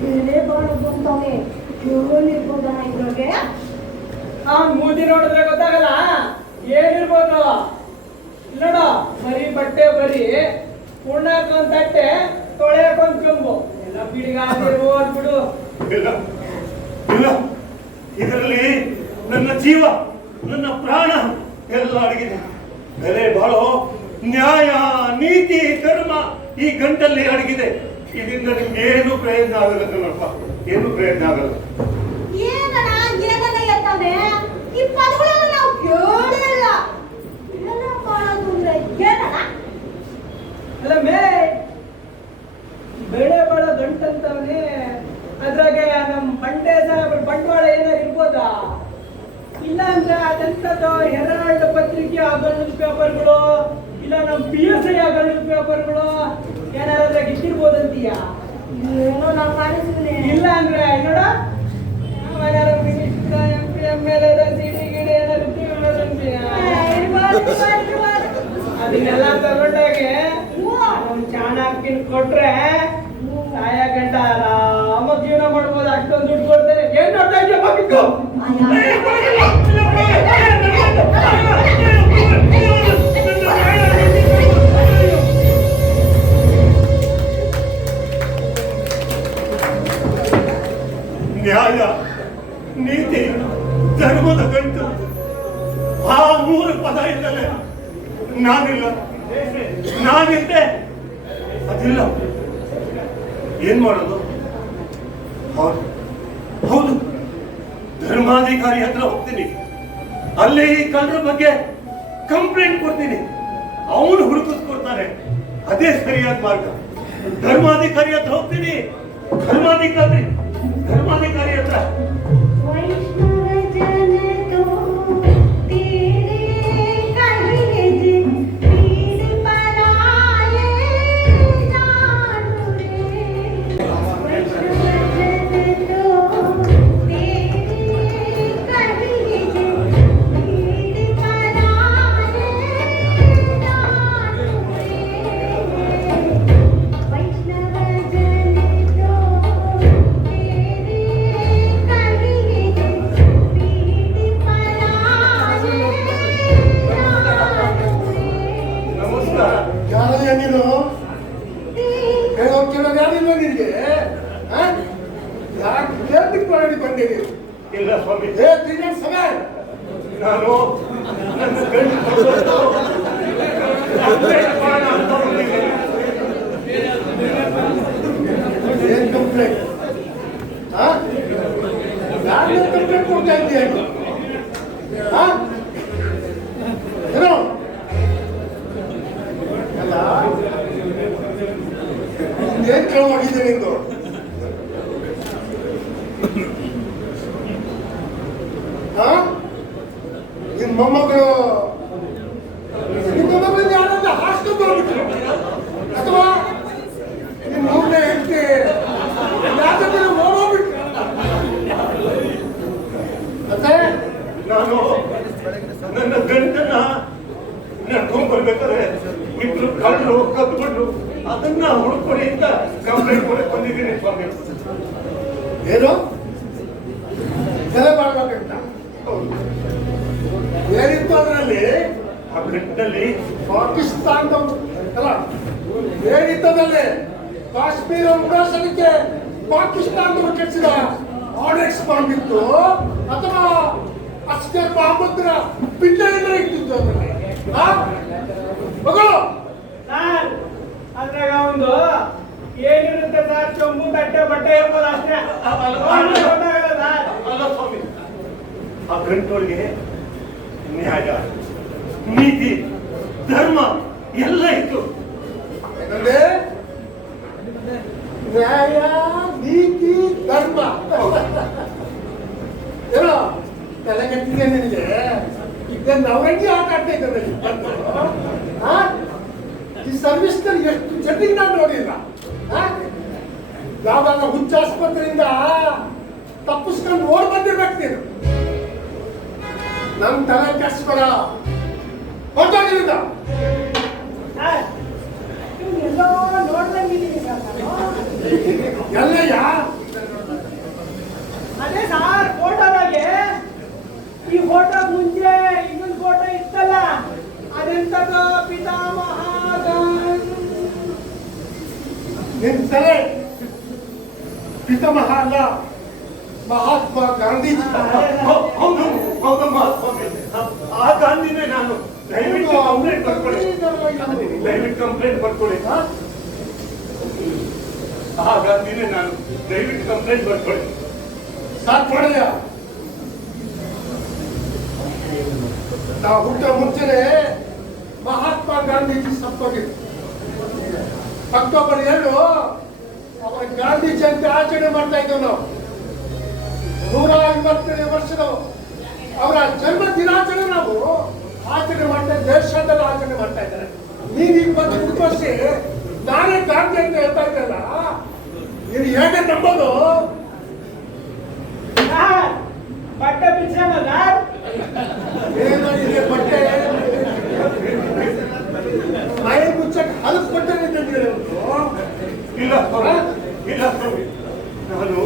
ಬೆಲೆ ಬಾಳೋದು ಅಂತಾನೆ ಕೇಳಿರ್ಬೋದ ಇದ್ರೊಳಗೆ. ಆ ಮೂತಿ ನೋಡಿದ್ರೆ ಗೊತ್ತಾಗಲ್ಲ ಏನಿರ್ಬೋದು. ನೋಡ, ಬರೀ ಬಟ್ಟೆ ಬರೀ ಉಣ್ಣಾಕೊಂದ್ ತಟ್ಟೆ ತೊಳೆಯಾಕೊಂದ್ ಚೊಂಬು ಎಲ್ಲ ಬಿಡಿಗಾದಿರ್ಬೋದು ಬಿಡು. ಇಲ್ಲ ಇಲ್ಲ, ಇದರಲ್ಲಿ ನನ್ನ ಜೀವ, ನನ್ನ ಪ್ರಾಣ ಎಲ್ಲ ಅಡಗಿದೆ. ಬೆಲೆ ಬಾಳೋ ನ್ಯಾಯ, ನೀತಿ, ಧರ್ಮ ಈ ಗಂಟಲ್ಲಿ ಅಡಗಿದೆ. ಇದರಿಂದ ನಿಮ್ಗೆ ಏನು ಪ್ರಯತ್ನ ಆಗಲ್ಲ ಕಣಪ್ಪ, ಏನು ಪ್ರಯತ್ನ ಆಗಲ್ಲ. ಏನನ ಎತ್ತಾನೆ ಈ ಪದಗಳೆಲ್ಲ ನಾವು ಕೇಳಿಲ್ಲ. ಬೆಲೆ ಬಾಳೋದು ಅಂದ್ರೆ ಏನನ? ಅಲ್ಲ ಮೇ ಬೆಳೆ ಬಾಳ ಗಂಟಂತವನೇ, ಅದ್ರಾಗೆ ನಮ್ ಬಂಡೆ ಸಾಹೇಬ್ರ ಬಂಡವಾಳ ಏನಾರು ಇರ್ಬೋದಾ? ಇಲ್ಲ ಅಂದ್ರೆ ಅದೆಂತದ್ದು ಹೆರಾಲ್ಡ್ ಪತ್ರಿಕೆ ಆಗೋ ನ್ಯೂಸ್ ಪೇಪರ್ಗಳು, ಇಲ್ಲ ನಮ್ PSI ಆಗೋ ನ್ಯೂಸ್ ಪೇಪರ್ಗಳು ಏನಾರು ಅದ್ರಾಗ ಇಟ್ಟಿರ್ಬೋದಂತೀಯ? ಏನೋ ನಂಗೆ ಕಾಣಿಸಿದ್ರೆ ಇಲ್ಲ ಅಂದ್ರೆ ನೋಡ, ಏನಾರು ಮಿನಿಸ್ಟ್ರ MP MLA ಸಿಡಿ ಗಿಡಿ ಏನಾರು ಇಟ್ಟಿರ್ಬೋದಂತೀಯ? ಅದನ್ನೆಲ್ಲ ತಗೊಂಡಾಗೆ ನಮ್ ಚಾಣಕ್ಯನ್ ಕೊಟ್ರೆ ಸಾಯ ಗಂಟ ಆರಾಮ ಜೀವನ ಮಾಡ್ಬೋದು. ಅಷ್ಟೊಂದು ದುಡ್ಡು ಕೊಡ್ತಾರೆ. ಏನ್ ನೋಡ್ತಾ ಇದೆಯಾ ಮಗಿತ್ತು? ನ್ಯಾಯ, ನೀತಿ, ಧರ್ಮದ ಗಂಟು, ಆ ಮೂರು ಪದ ಇದ್ದಲೆ ನಾನಿಲ್ಲ, ನಾನಿದ್ದೆ ಅದಿಲ್ಲ. ಏನ್ ಮಾಡೋದು? ಹೌದು ಹೌದು, ಧರ್ಮಾಧಿಕಾರಿ ಹತ್ರ ಹೋಗ್ತೀನಿ. ಅಲ್ಲಿ ಈ ಕಳ್ಳರ ಬಗ್ಗೆ ಕಂಪ್ಲೇಂಟ್ ಕೊಡ್ತೀನಿ. ಅವನು ಹುಡುಕಿಸ್ಕೊಡ್ತಾನೆ. ಅದೇ ಸರಿಯಾದ ಮಾರ್ಗ. ಧರ್ಮಾಧಿಕಾರಿ ಹತ್ರ ಹೋಗ್ತೀನಿ. ಧರ್ಮಾಧಿಕಾರಿ ಹತ್ರ ಇಲ್ಲ ಸ್ವಾಮಿ. ನಾನು ನನ್ನ ಗಂಡು ಏನ್ ಕಂಪ್ಲೇಂಟ್? ಯಾರು ಕಂಪ್ಲೇಂಟ್ ಕೊಡ್ತಾ ಇದ್ದೀಯ? ಏನೋ ಅಲ್ಲ, ಏನ್ ಕ್ರಮವಾಗಿದೆ ನಿಂದು? ನಿನ್ ಮೊಮ್ಮಗಳು ಯಾರನ್ನ ಹಾಸ್ಟೆಲ್ ಹೋಗ್ಬಿಟ್ರು, ಅಥವಾ ನಿನ್ ಮೂರನೇ ಹೆಂಡತಿ ಯಾವ್ದಾದ್ರು ಹೋಗ್ಬಿಟ್ರು. ಮತ್ತೆ ನಾನು ನನ್ನ ಗಂಟನ್ನ ನಡ್ಕೊಂಡ್ ಬರ್ಬೇಕಾದ್ರೆ ಇಬ್ರು ಕಳ್ಳರು ಕದ್ಬಿಟ್ರು. ಅದನ್ನ ಹುಡ್ಕೊಡಿ ಅಂತ ಕಂಪ್ಲೇಂಟ್ ಕೊಡಕ್ ಬಂದಿದ್ದೀನಿ ಸ್ವಾಮಿ. ಏನು ಬೆಲೆ ಮಾಡ್ಬೇಕಂತ ಏನಿತ್ತು ಅದರಲ್ಲಿ? ಆ ಗಂಟಲ್ಲಿ ಪಾಕಿಸ್ತಾನದವರು ಅಲ್ಲ, ಏನಿತ್ತದಲ್ಲಿ ಕಾಶ್ಮೀರ ಉಗ್ರಾಸನಕ್ಕೆ ಪಾಕಿಸ್ತಾನದವರು ಕೆಡಿಸಿದ ಆರ್ಡರ್ಸ್ ಬಂದಿತ್ತು, ಅಥವಾ ಅಷ್ಟೇ ಮಹಮ್ಮದ್ರ ಪಿಂಜರಿನ ಇಟ್ಟಿತ್ತು ಅದರಲ್ಲಿ? ಮಗಳು ಸರ್, ಅದ್ರಾಗ ಒಂದು ಏನಿರುತ್ತೆ ಸರ್, ಚೊಂಬು ತಟ್ಟೆ ಬಟ್ಟೆ ಇರ್ಬೋದು ಅಷ್ಟೇ. ಗೊತ್ತಾಗಲ್ಲ ಸರ್. ಅಲ್ಲ ಸ್ವಾಮಿ, ಆ ಗಂಟೊಳಗೆ ನ್ಯಾಯ, ನೀತಿ, ಧರ್ಮ ಎಲ್ಲ ಇತ್ತು. ಏನಂದ್ರೆ ನ್ಯಾಯ, ನೀತಿ, ಧರ್ಮ ಏನೋ ತಲೆಗಟ್ಟಿದೆ ನಿನಗೆ. ಇದೇನು ನವರಂಗಿ ಆಟ ಆಡ್ತಾ ಇದ್ದಾರೆ ಈ ಸರ್ವಿಸ್ ನಲ್ಲಿ ಎಷ್ಟು ಜನರಿಗೆ ನಾನು ನೋಡಿಲ್ಲ. ಯಾವಾಗ ಹುಚ್ಚಾಸ್ಪತ್ರೆಯಿಂದ ತಪ್ಪಿಸ್ಕೊಂಡು ಓಡ್ ಬಂದಿರ್ಬೇಕು ನೀನು. ನಮ್ ತಲೆ ಕೆಡಿಸ್ಬೇಡ, ಹೊರಟೋಗಿಲ್ಲ. ಎಲ್ಲೋ ನೋಡ್ದಂಗಿದ್ದೀನಿ ಸರ್ ನಾನು. ಎಲ್ಲಯ್ಯ ಅದೇ ಸಾರ್ ಫೋಟೋದಾಗೆ ಈ ಫೋಟೋ ಮುಂಚೆ ಇನ್ನೊಂದು ಫೋಟೋ ಇತ್ತಲ್ಲ, ಅದೆಂತದ್ದು ಪಿತಾಮಹ ನಿನ್ ತಲೆ ಪಿತಾಮಹ ಅಲ್ಲ, ಮಹಾತ್ಮ ಗಾಂಧೀಜಿ. ಹೌದು ಹೌದು ಆ ಗಾಂಧಿನೇ ನಾನು. ದಯವಿಟ್ಟು ಕಂಪ್ಲೇಂಟ್ ಬರ್ಕೊಳ್ಳಿ, ದಯವಿಟ್ಟು ಕಂಪ್ಲೇಂಟ್ ಬರ್ಕೊಳ್ಳಿ. ಆ ಗಾಂಧಿನೇ ನಾನು, ದಯವಿಟ್ಟು ಕಂಪ್ಲೇಂಟ್ ಬರ್ಕೊಳ್ಳಿ. ಸಾಕು ಮಾಡಯ್ಯ. ನಾವು ಹುಟ್ಟ ಮುಂಚೆನೆ ಮಹಾತ್ಮ ಗಾಂಧೀಜಿ ಸತ್ತೋಗಿದ್ರು. ಅಕ್ಟೋಬರ್ 2 ಅವರ ಗಾಂಧಿ ಜಯಂತಿ ಆಚರಣೆ ಮಾಡ್ತಾ ಇದ್ದೇವೆ ನಾವು. 150ನೇ ವರ್ಷದ ಅವರ ಜನ್ಮ ದಿನಾಚರಣೆ ನಾವು ಆಚರಣೆ ಮಾಡ್ತಾ, ದೇಶದಲ್ಲಿ ಆಚರಣೆ ಮಾಡ್ತಾ ಇದ್ದಾರೆ. ನೀನು ಈಗ ಬಂದು ಹುಟ್ಟುವಷ್ಟೇ ನಾನೇ ಗಾಂಧಿ ಅಂತ ಹೇಳ್ತಾ ಇದ್ದಲ್ಲ, ನೀನು ಹೇಗೆ ನಂಬೋದು? ಬಟ್ಟೆ ಬಿಚ್ಚಲ್ಲ ಏನೋ ಇದೆ ಬಟ್ಟೆ ಮೈ ಮುಚ್ಚಕ್ಕೆ ಹಲಸು ಬಟ್ಟೆ ತಂದಿದ್ದಾರೆ. ಇಲ್ಲ ಇಲ್ಲ ಸ್ವಾಮಿ, ನಾನು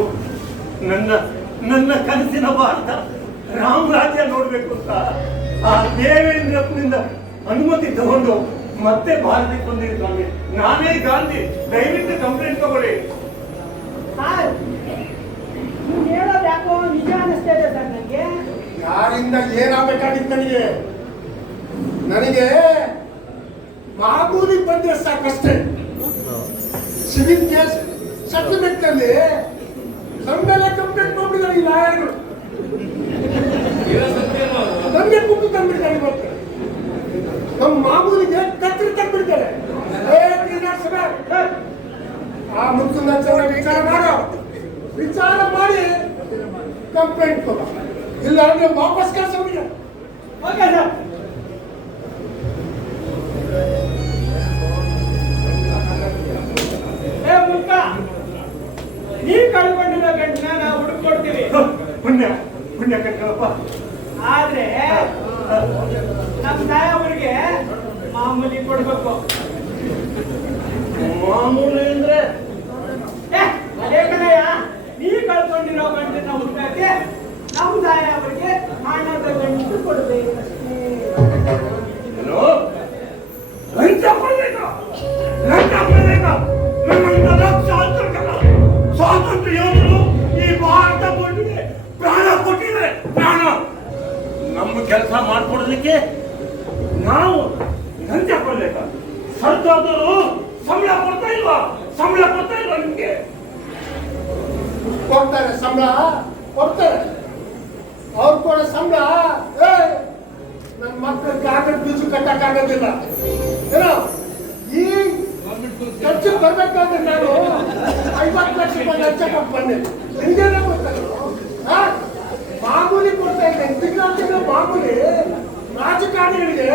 ನನ್ನ ಕನಸಿನ ಭಾರತ ರಾಮರಾಜ್ಯ ನೋಡ್ಬೇಕು ಅಂತ ಆ ದೇವೇಂದ್ರಪ್ಪನಿಂದ ಅನುಮತಿ ತಗೊಂಡು ಮತ್ತೆ ಭಾರತಕ್ಕೆ ಬಂದಿದ್ದೆ ಸ್ವಾಮಿ. ನಾನೇ ಗಾಂಧಿ, ದಯವಿಟ್ಟು ಕಂಪ್ಲೇಂಟ್ ತಗೊಳ್ಳಿ. ನೀವು ಹೇಳೋದು ಯಾಕೋ ನಿಜ ಅನಿಸ್ತಾ ಇದೆ ಸರ್ ನನಗೆ. ಯಾರಿಂದ ಏನಾಗಬೇಕಾಗಿತ್ತು ನನಗೆ? ನನಗೆ ಮಾಮೂಲಿ ಬಂದ್ರೆ ಸಾಕಷ್ಟೇ. ಸಿವಿಲ್ ಕೇಸ್ ಸರ್ಟಿಫಿಕೇಟ್ ನಲ್ಲಿ ನಮ್ಮೆಲ್ಲ ಕಂಪ್ಲೇಂಟ್ ಮಾಡ್ಬಿಟ್ಟಿದ್ದಾರೆ ಈ ಲಾಯರ್ಗಳು. ನಮಗೆ ಕುಟ್ಟು ತಂದ್ಬಿಡ್ತಾರೆ ಇವತ್ತು. ನಮ್ಮ ಮಾಮೂಲಿಗೆ ಕತ್ರಿ ತಂದ್ಬಿಡ್ತಾರೆ. ಆ ಮುಖ್ಯನ ವಿಚಾರ ಮಾಡಿ ಕಂಪ್ಲೇಂಟ್ ಕೊಡ, ಇಲ್ಲ ಅಂದ್ರೆ ವಾಪಸ್ ಕೆಲಸ ಮಾಡಿ. Okay sir. ಮುಖ ನೀವು ಕಳ್ಕೊಂಡಿರೋ ಗಂಟನ ನಾವು ಹುಡುಕೊಡ್ತೀವಿ. ಪುಣ್ಯ ಕಟ್ಟಪ್ಪ. ಆದ್ರೆ ನಮ್ಮ ಸಾಯವ್ರಿಗೆ ಮಾಮೂಲಿ ಕೊಡ್ಬೇಕು. ಮಾಮೂಲಿ ಅಂದ್ರೆ ಅದೇ ಕಣಯ್ಯ, ನೀವು ಕಳ್ಕೊಂಡಿರೋ ಗಂಟನ ಹುಡುಕಕ್ಕೆ ನಮ್ಮ ಸಾಯವ್ರಿಗೆ ಹಣದ ಗಂಟು ಕೊಡ್ಬೇಕಷ್ಟೇ. ಲಂಚ ಕೊಡ್ಬೇಕಾ? ಲಂಚ ಕೊಡ್ಬೇಕಾ? ಸ್ವಾತಂತ್ರ್ಯ ಯೋಧರು ಈ ಭಾರತ ಬೋರ್ಡ್ಗೆ ಪ್ರಾಣ ಕೊಟ್ಟಿದ್ದಾರೆ. ಪ್ರಾಣ ನಮ್ಮ ಕೆಲಸ ಮಾಡ್ಕೊಡೋದಕ್ಕೆ ನಾವು ಲಂಚ ಕೊಡ್ಬೇಕಾ? ಸರ್ಕಾರದವರು ಸಂಬಳ ಕೊಡ್ತಾ ಇಲ್ವಾ? ಸಂಬಳ ಕೊಡ್ತಾ ಇಲ್ವಾ ನಿಮ್ಗೆ? ಕೊಡ್ತಾರೆ, ಸಂಬಳ ಕೊಡ್ತಾರೆ. ಅವ್ರು ಕೊಡೋ ಸಂಬಳ ನನ್ನ ಮಕ್ಕಳ ಕಾಗದ ಬೀಜ ಕಟ್ಟಕ್ಕಾಗೋದಿಲ್ಲ. ಏನೋ ಈ ಖರ್ಚು ಬರ್ಬೇಕಾದ್ರೆ ನಾನು 50 ಲಕ್ಷ ರೂಪಾಯಿ ಲಂಚ ಕೊಟ್ಟು ಬಂದೆ. ನಿಮ್ಗೇನೋ ಗೊತ್ತಲ್ಲ, ಮಾಮೂಲಿ ಕೊಡ್ತಾ ಇದ್ದೇನೆ. ತಿಂಗಳ ಮಾಮೂಲಿ ರಾಜಕಾರಣಿಗಳಿಗೆ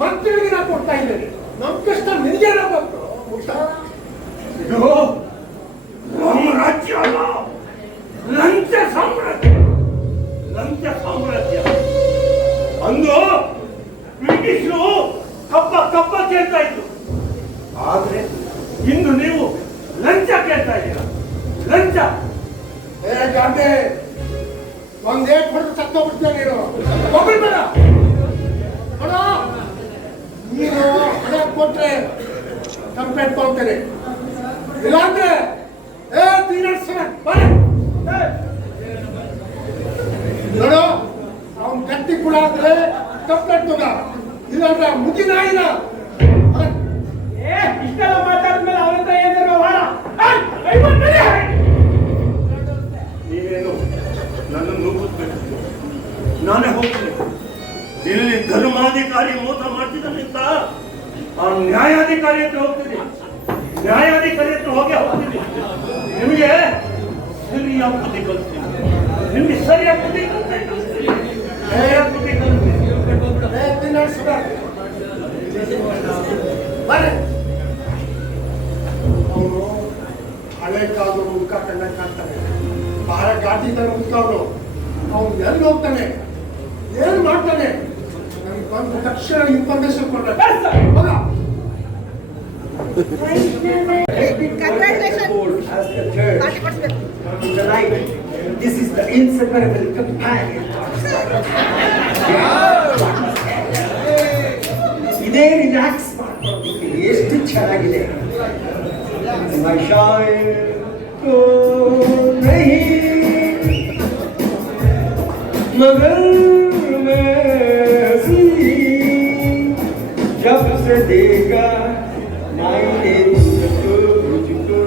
ಮಂತ್ರಿಗಳಿಗೆ ನಾನು ಕೊಡ್ತಾ ಇದ್ದೇನೆ. ನಮ್ಮ ಕಷ್ಟ ನಿನಗೇನೋ ಗೊತ್ತು. ಇದು ನಮ್ಮ ರಾಜ್ಯ ಅಲ್ಲ, ಲಂಚ ಸಾಮ್ರಾಜ್ಯ. ಲಂಚ ಸಾಮ್ರಾಜ್ಯ ಅಂದು ಬ್ರಿಟಿಷರು ಕಪ್ಪ ಕೇಳ್ತಾ ಇದ್ರು. ಆದ್ರೆ ಇಂದು ನೀವು ಲಂಚ ಕೇಳ್ತಾ ಇದ್ದೀರಾ. ಲಂಚ ಗಾಂಧಿ ಒಂದೇ ಹೊಡೆದು ಸತ್ತೋಗ್ಬಿಡ್ತೀಯ ನೀನು. ಹೋಗ್ಬಿಡ್ಬೇಡ ನೋಡ, ನೀನು ಹಣ ಕೊಟ್ರೆ ಕಂಪ್ಲೇಂಟ್ ಕೊಡ್ತೇನೆ, ಇಲ್ಲಾಂದ್ರೆ ನೋಡು ಅವ್ನ್ ಕಟ್ಟಿ ಕೂಡ ಆದ್ರೆ ಕಂಪ್ಲೇಂಟ್ ತಗ, ಇಲ್ಲಾಂದ್ರೆ ಮುಗಿನಾಯಿನ. ಇಷ್ಟೆಲ್ಲ ಮಾತಾಡಿದ್ಮೇಲೆ ಅವರ ಹತ್ರ ಏನಿರೋ ನೀವೇನು ನನ್ನನ್ನು ನುಗ್ಗಿಸ್ಬೇಕು, ನಾನೇ ಹೋಗ್ತೀನಿ. ಇಲ್ಲಿ ಧರ್ಮಾಧಿಕಾರಿ ಮೋಸ ಮಾಡ್ತಿದ್ದಾನಿಂತ ಆ ನ್ಯಾಯಾಧಿಕಾರಿ ಹತ್ರ ಹೋಗ್ತೀನಿ. ನ್ಯಾಯಾಧಿಕಾರಿ ಹತ್ರ ಹೋಗ್ತೀನಿ. ನಿಮಗೆ ಸರಿಯಾದ ಬುದ್ಧಿ ಕಲಿಸ್ತೀನಿ. ನಿಮ್ಗೆ ಸರಿಯಾದ ಬುದ್ಧಿ ಕಲಿಸ್ತೀನಿ. ಬಂದವನು ಅವನು ಎಲ್ಲಿ ಹೋಗ್ತಾನೆ, ಏನ್ ಮಾಡ್ತಾನೆ, ನನಗೆ ಬಂದ ತಕ್ಷಣ ಇನ್ಫಾರ್ಮೇಶನ್ ಕೊಡ್ತಾರೆ. ಮಗ as the third tonight. This is the inseparable companion. ಇದೇ ರಿಲ್ಯಾಕ್ಸ್ ಮಾಡ್ಕೊಳ್ಳೋದಕ್ಕೆ ಎಷ್ಟು ಚೆನ್ನಾಗಿದೆ. मगर मैं सी जब से देखा मायने तुझको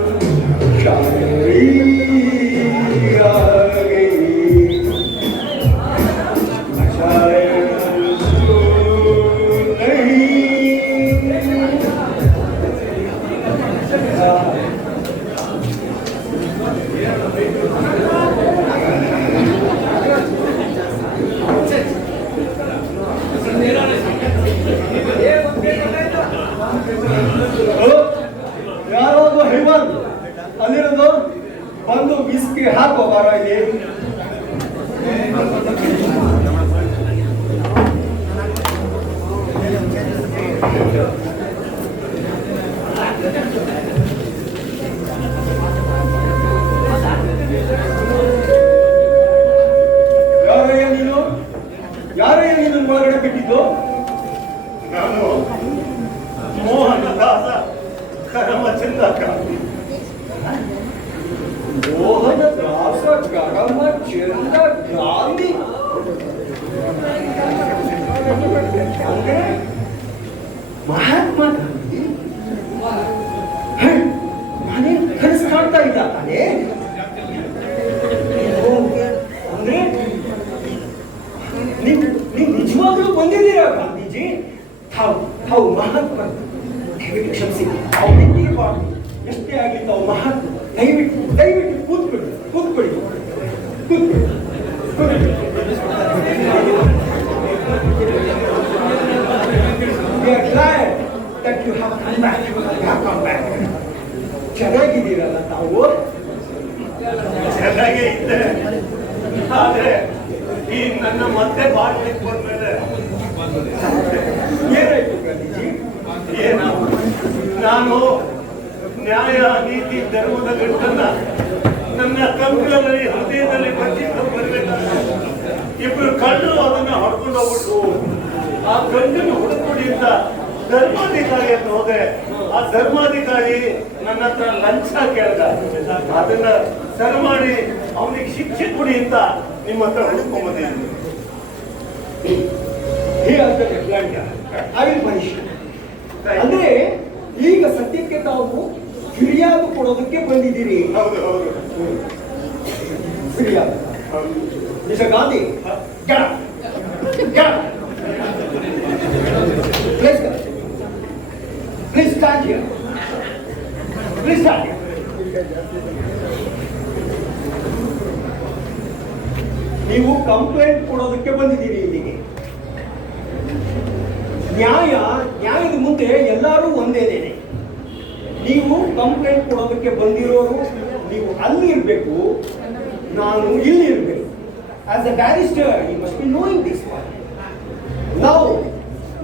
शायरी आ गई शायद तू ಯಾರೋದು ಹೈವಾನ್ ಅಲ್ಲಿರೋದು ಬಂದು ಬಿಸ್ಕಿ ಹಾಕೋ ಬಾರ ಇಲ್ಲಿ. ಯಾರಯ್ಯ ನೀನು ಒಳಗಡೆ ಬಿಟ್ಟಿದ್ದು? ನಾನು ಮೋಹನ ದಾಸ ಕರಮಚಂದ್ರಕ. ಮೋಹನ ದಾಸ ಕರಮಚಂದ್ರ ಗಾಂಧಿ ಅಂದ್ರೆ ಮಹಾತ್ಮ ಗಾಂಧಿ. ನಾನೇ ಕನಸು ಕಾಣ್ತಾ ಇದ್ದ ತಾನೇ? ಅಂದ್ರೆ ನೀವು ನಿಜವಾಗ್ಲೂ ಬಂದಿದ್ದೀರಾ ಗಾಂಧೀಜಿ? ತಾವು ಮಹಾತ್ಮ, ದಯವಿಟ್ಟು ಕ್ಷಮಿಸಿ. ತಾವು ನೆಟ್ಟಿಗೆ ಬಾರ್ದು ಎಷ್ಟೇ ಆಗಲಿ ತಾವು ಮಹಾತ್ಮ. ದಯವಿಟ್ಟು ಕೂತ್ಕೊಳ್ಳಿ. We are glad that you have come back. ಚೆನ್ನಾಗಿದ್ದೀರಲ್ಲ ತಾವು? ಚೆನ್ನಾಗೇ ಇದ್ದೆ. ಆದ್ರೆ ಈ ನನ್ನ ಮತ್ತೆ ಬಾಳ್ಲಿಕ್ಕೆ ಬಂದ್ಮೇಲೆ ಏನಾಯ್ತು ಗಾಂಧೀಜಿ? ನಾನು ನ್ಯಾಯ ನೀತಿ ಧರ್ಮದ ಗಂಟನ್ನ ನನ್ನ ಕಂಕಳದಲ್ಲಿ ಹೃದಯದಲ್ಲಿ ಬಚ್ಚಿಟ್ಟು ಬರ್ಬೇಕಾದ್ರೆ ಇಬ್ರು ಕಳ್ಳರು ಅದನ್ನ ಹೊಡ್ಕೊಂಡು ಹೋಗ್ಬಿಟ್ರು. ಆ ಗಂಟನ್ನು ಹುಡುಕೊಡಿ ಅಂತ ಧರ್ಮಾಧಿಕಾರಿ ಅಂತ ಹೋದೆ. ಆ ಧರ್ಮಾಧಿಕಾರಿ ನನ್ನ ಹತ್ರ ಲಂಚ ಕೇಳ್ದ. ಅದನ್ನ ಸರಿ ಮಾಡಿ ಅವನಿಗೆ ಶಿಕ್ಷೆ ಕೊಡಿ ಅಂತ ನಿಮ್ಮ ಹತ್ರ ಹುಡುಕೊಂಡ್ಬಂದಿದ್ದೀನಿ. ಅಂದ್ರೆ ಈಗ ಸದ್ಯಕ್ಕೆ ತಾವು ಫಿರ್ಯಾದು ಕೊಡೋದಕ್ಕೆ ಬಂದಿದ್ದೀರಿ. ಹೌದು ಹೌದು ಫಿರ್ಯಾದು mister Gandhi, please stand here. ನೀವು ಕಂಪ್ಲೇಂಟ್ ಕೊಡೋದಕ್ಕೆ ಬಂದಿದ್ದೀರಿ ಇಲ್ಲಿಗೆ. ನ್ಯಾಯದ ಮುಂದೆ ಎಲ್ಲರೂ ಒಂದೇನೇನೆ. ನೀವು ಕಂಪ್ಲೇಂಟ್ ಕೊಡೋದಕ್ಕೆ ಬಂದಿರೋರು ನೀವು ಅಲ್ಲಿ ಇರಬೇಕು, ನಾನು ಇಲ್ಲಿ ಇರಬೇಕು. As a barrister you must be knowing this one.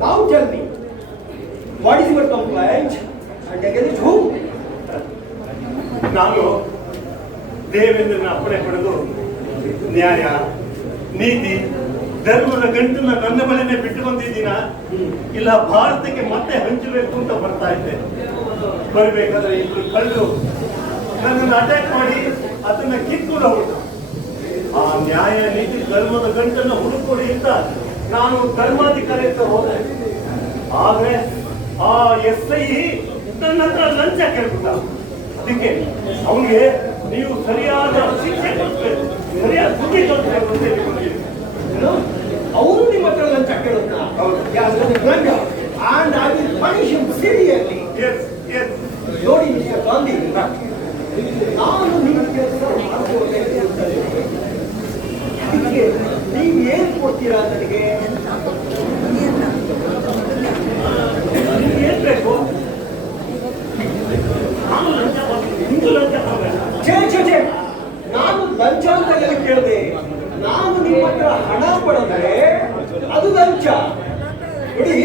Now tell me, what is your complaint and against whom? ನಾನು ದೇವೇಂದ್ರನ ಅಪ್ಪಣೆ ಪಡೆದು ನ್ಯಾಯ ನೀತಿ ಧರ್ಮದ ಗಂಟನ್ನ ನನ್ನ ಬಳಿನೇ ಬಿಟ್ಟು ಬಂದಿದ್ದೀನ, ಇಲ್ಲ ಭಾರತಕ್ಕೆ ಮತ್ತೆ ಹಂಚಬೇಕು ಅಂತ ಬರ್ತಾ ಇದ್ದೆ. ಬರಬೇಕಾದ್ರೆ ಇಬ್ರು ಕಳ್ಳರು ನನ್ನನ್ನು ಅಟ್ಯಾಕ್ ಮಾಡಿ ಅದನ್ನ ಕಿತ್ಕೊಂಡು ಹೋಗ್ಬಿಟ್ಟು ಆ ನ್ಯಾಯ ನೀತಿ ಧರ್ಮದ ಗಂಟನ್ನ ಹುಡುಕೊಡಿ ಅಂತ ನಾನು ಧರ್ಮಾಧಿಕಾರಿ ಹತ್ರ ಹೋದೆ. ಆದ್ರೆ ಆ SI ನನ್ನ ಹತ್ರ ಲಂಚ ಕೇಳ್ಬಿಟ್ಟ. ಅದಕ್ಕೆ ಅವನಿಗೆ ನೀವು ಸರಿಯಾದ ಶಿಕ್ಷೆ ಕೊಡ್ಬೇಕು, ಸರಿಯಾದ ಬುದ್ಧಿ ಕೊಡ್ಬೇಕು ಅಂತ ಹೇಳಿಕೊಂಡಿದ್ದೀನಿ. ಅವನು ನಿಮ್ಮ ಹತ್ರ ಲಂಚ ಕೇಳುತ್ತ? and I will punish him severely. Yes. ನೋಡಿ ಮಿಸ್ಟರ್ ಗಾಂಧಿ, ನಾನು ನಿಮ್ಮ ಕೆಲಸ ಮಾಡ್ಕೊಡ್ಬೇಕು ಅಂತ ಅದಕ್ಕೆ ನೀವು ಏನ್ ಕೊಡ್ತೀರಾ ನನಗೆ? ಏನ್ ಬೇಕು? ಛೇ, ನಾನು ಲಂಚ ಅಂತ ಕೇಳಿದೆ. ನೋಡಿ,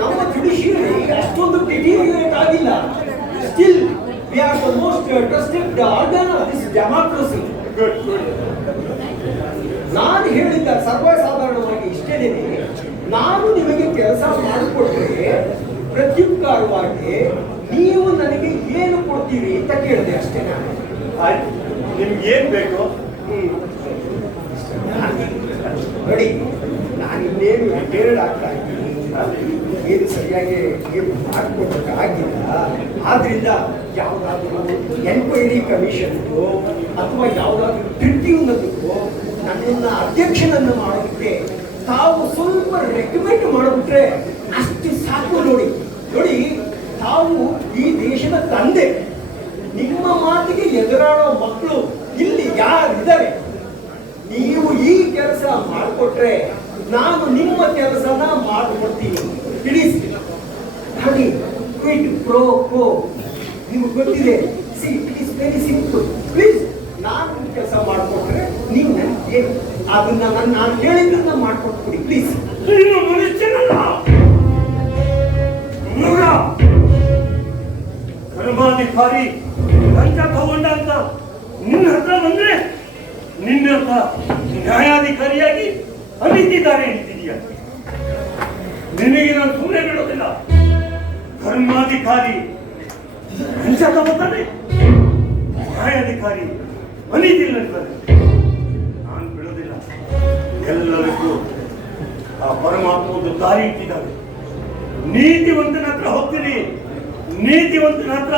ನಮ್ಮ ಜುಡಿಷಿಯರಿ ಅಷ್ಟೊಂದು ಡಿಟೀರಿಯೇಟ್ ಆಗಿಲ್ಲ. Still we are the most trusted organ of this democracy. ನಾನು ಹೇಳಿದ್ದ ಸರ್ವಸಾಧಾರಣವಾಗಿ ಇಷ್ಟೇನೆ, ನಾನು ನಿಮಗೆ ಕೆಲಸ ಮಾಡಿಕೊಟ್ರೆ ಪ್ರತ್ಯುಪಕಾರವಾಗಿ ನೀವು ನನಗೆ ಏನು ಕೊಡ್ತೀರಿ ಅಂತ ಕೇಳಿದೆ ಅಷ್ಟೇ. ನಾನು ಆಯ್ತು, ನಿಮ್ಗೆ ಏನ್ ಬೇಕು? ನೋಡಿ, ನಾನು ಇನ್ನೇನು ರಿಟೈರ್ಡ್ ಆಗ್ತಾ ಇದ್ದೀನಿ, ಏನು ಸರಿಯಾಗಿ ಏನು ಮಾಡಿಕೊಡೋಕ್ಕಾಗಿಲ್ಲ. ಆದ್ರಿಂದ ಯಾವುದಾದ್ರೂ ಎನ್ಕ್ವೈರಿ ಕಮಿಷನ್ಗೂ ಅಥವಾ ಯಾವುದಾದ್ರೂ ಟ್ರಿಬ್ಯೂನಲ್ಗೂ ನನ್ನನ್ನು ಅಧ್ಯಕ್ಷನನ್ನು ಮಾಡೋದಕ್ಕೆ ತಾವು ಸ್ವಲ್ಪ ರೆಕಮೆಂಡ್ ಮಾಡಿಬಿಟ್ರೆ ಅಷ್ಟು ಸಾಕು. ನೋಡಿ ನೋಡಿ, ತಾವು ಈ ದೇಶದ ತಂದೆ, ನಿಮ್ಮ ಮಾತಿಗೆ ಎದುರಾಡೋ ಮಕ್ಕಳು ಇಲ್ಲಿ ಯಾರಿದ್ದಾರೆ? ನೀವು ಈ ಕೆಲಸ ಮಾಡಿಕೊಟ್ರೆ ನಾನು ನಿಮ್ಮ ಕೆಲಸನ ಮಾಡಿಕೊಡ್ತೀನಿ. ತಿಳಿಸಿ ನೋಡಿ, ಕ್ವಿಡ್ ಪ್ರೋ ಕೋ ನಿಮ್ಗೆ ಗೊತ್ತಿದೆ. C, it is very simple. Please, ನಾನು ಕೆಲಸ ಮಾಡಿಕೊಟ್ರೆ ನೀವು ನನಗೆ ಅದನ್ನ ನಾನು ಹೇಳಿದ್ದನ್ನ ಮಾಡಿಕೊಟ್ಬಿಡಿ ಪ್ಲೀಸ್. ನೀನು ಮನುಷ್ಯನಲ್ಲ, ಮೃಗ. ಧರ್ಮಾಧಿಕಾರಿ ಲಂಚ ತಗೊಂಡ ಅಂತ ನಿನ್ನ ಹತ್ರ ಬಂದ್ರೆ ನಿನ್ನ ಹತ್ರ ನ್ಯಾಯಾಧಿಕಾರಿಯಾಗಿ ಅನಿತಿದ್ದಾರೆ ಅಂತಿದೀಯ. ನಿನಗೆ ನಾನು ಸುಮ್ಮನೆ ಬಿಡೋದಿಲ್ಲ. ಧರ್ಮಾಧಿಕಾರಿ ಲಂಚ ತಗೋತಾನೆ, ನ್ಯಾಯಾಧಿಕಾರಿ ಅನಿತಿಲ್ಲ ಅಂತಾರೆ. ನಾನು ಬಿಡೋದಿಲ್ಲ. ಎಲ್ಲರಿಗೂ ಆ ಪರಮಾತ್ಮ ಒಂದು ದಾರಿ ಇಟ್ಟಿದ್ದಾನೆ. ನೀತಿವಂತನ ಹತ್ರ ಹೋಗ್ತೀನಿ. ನೀತಿವಂತನ ಹತ್ರ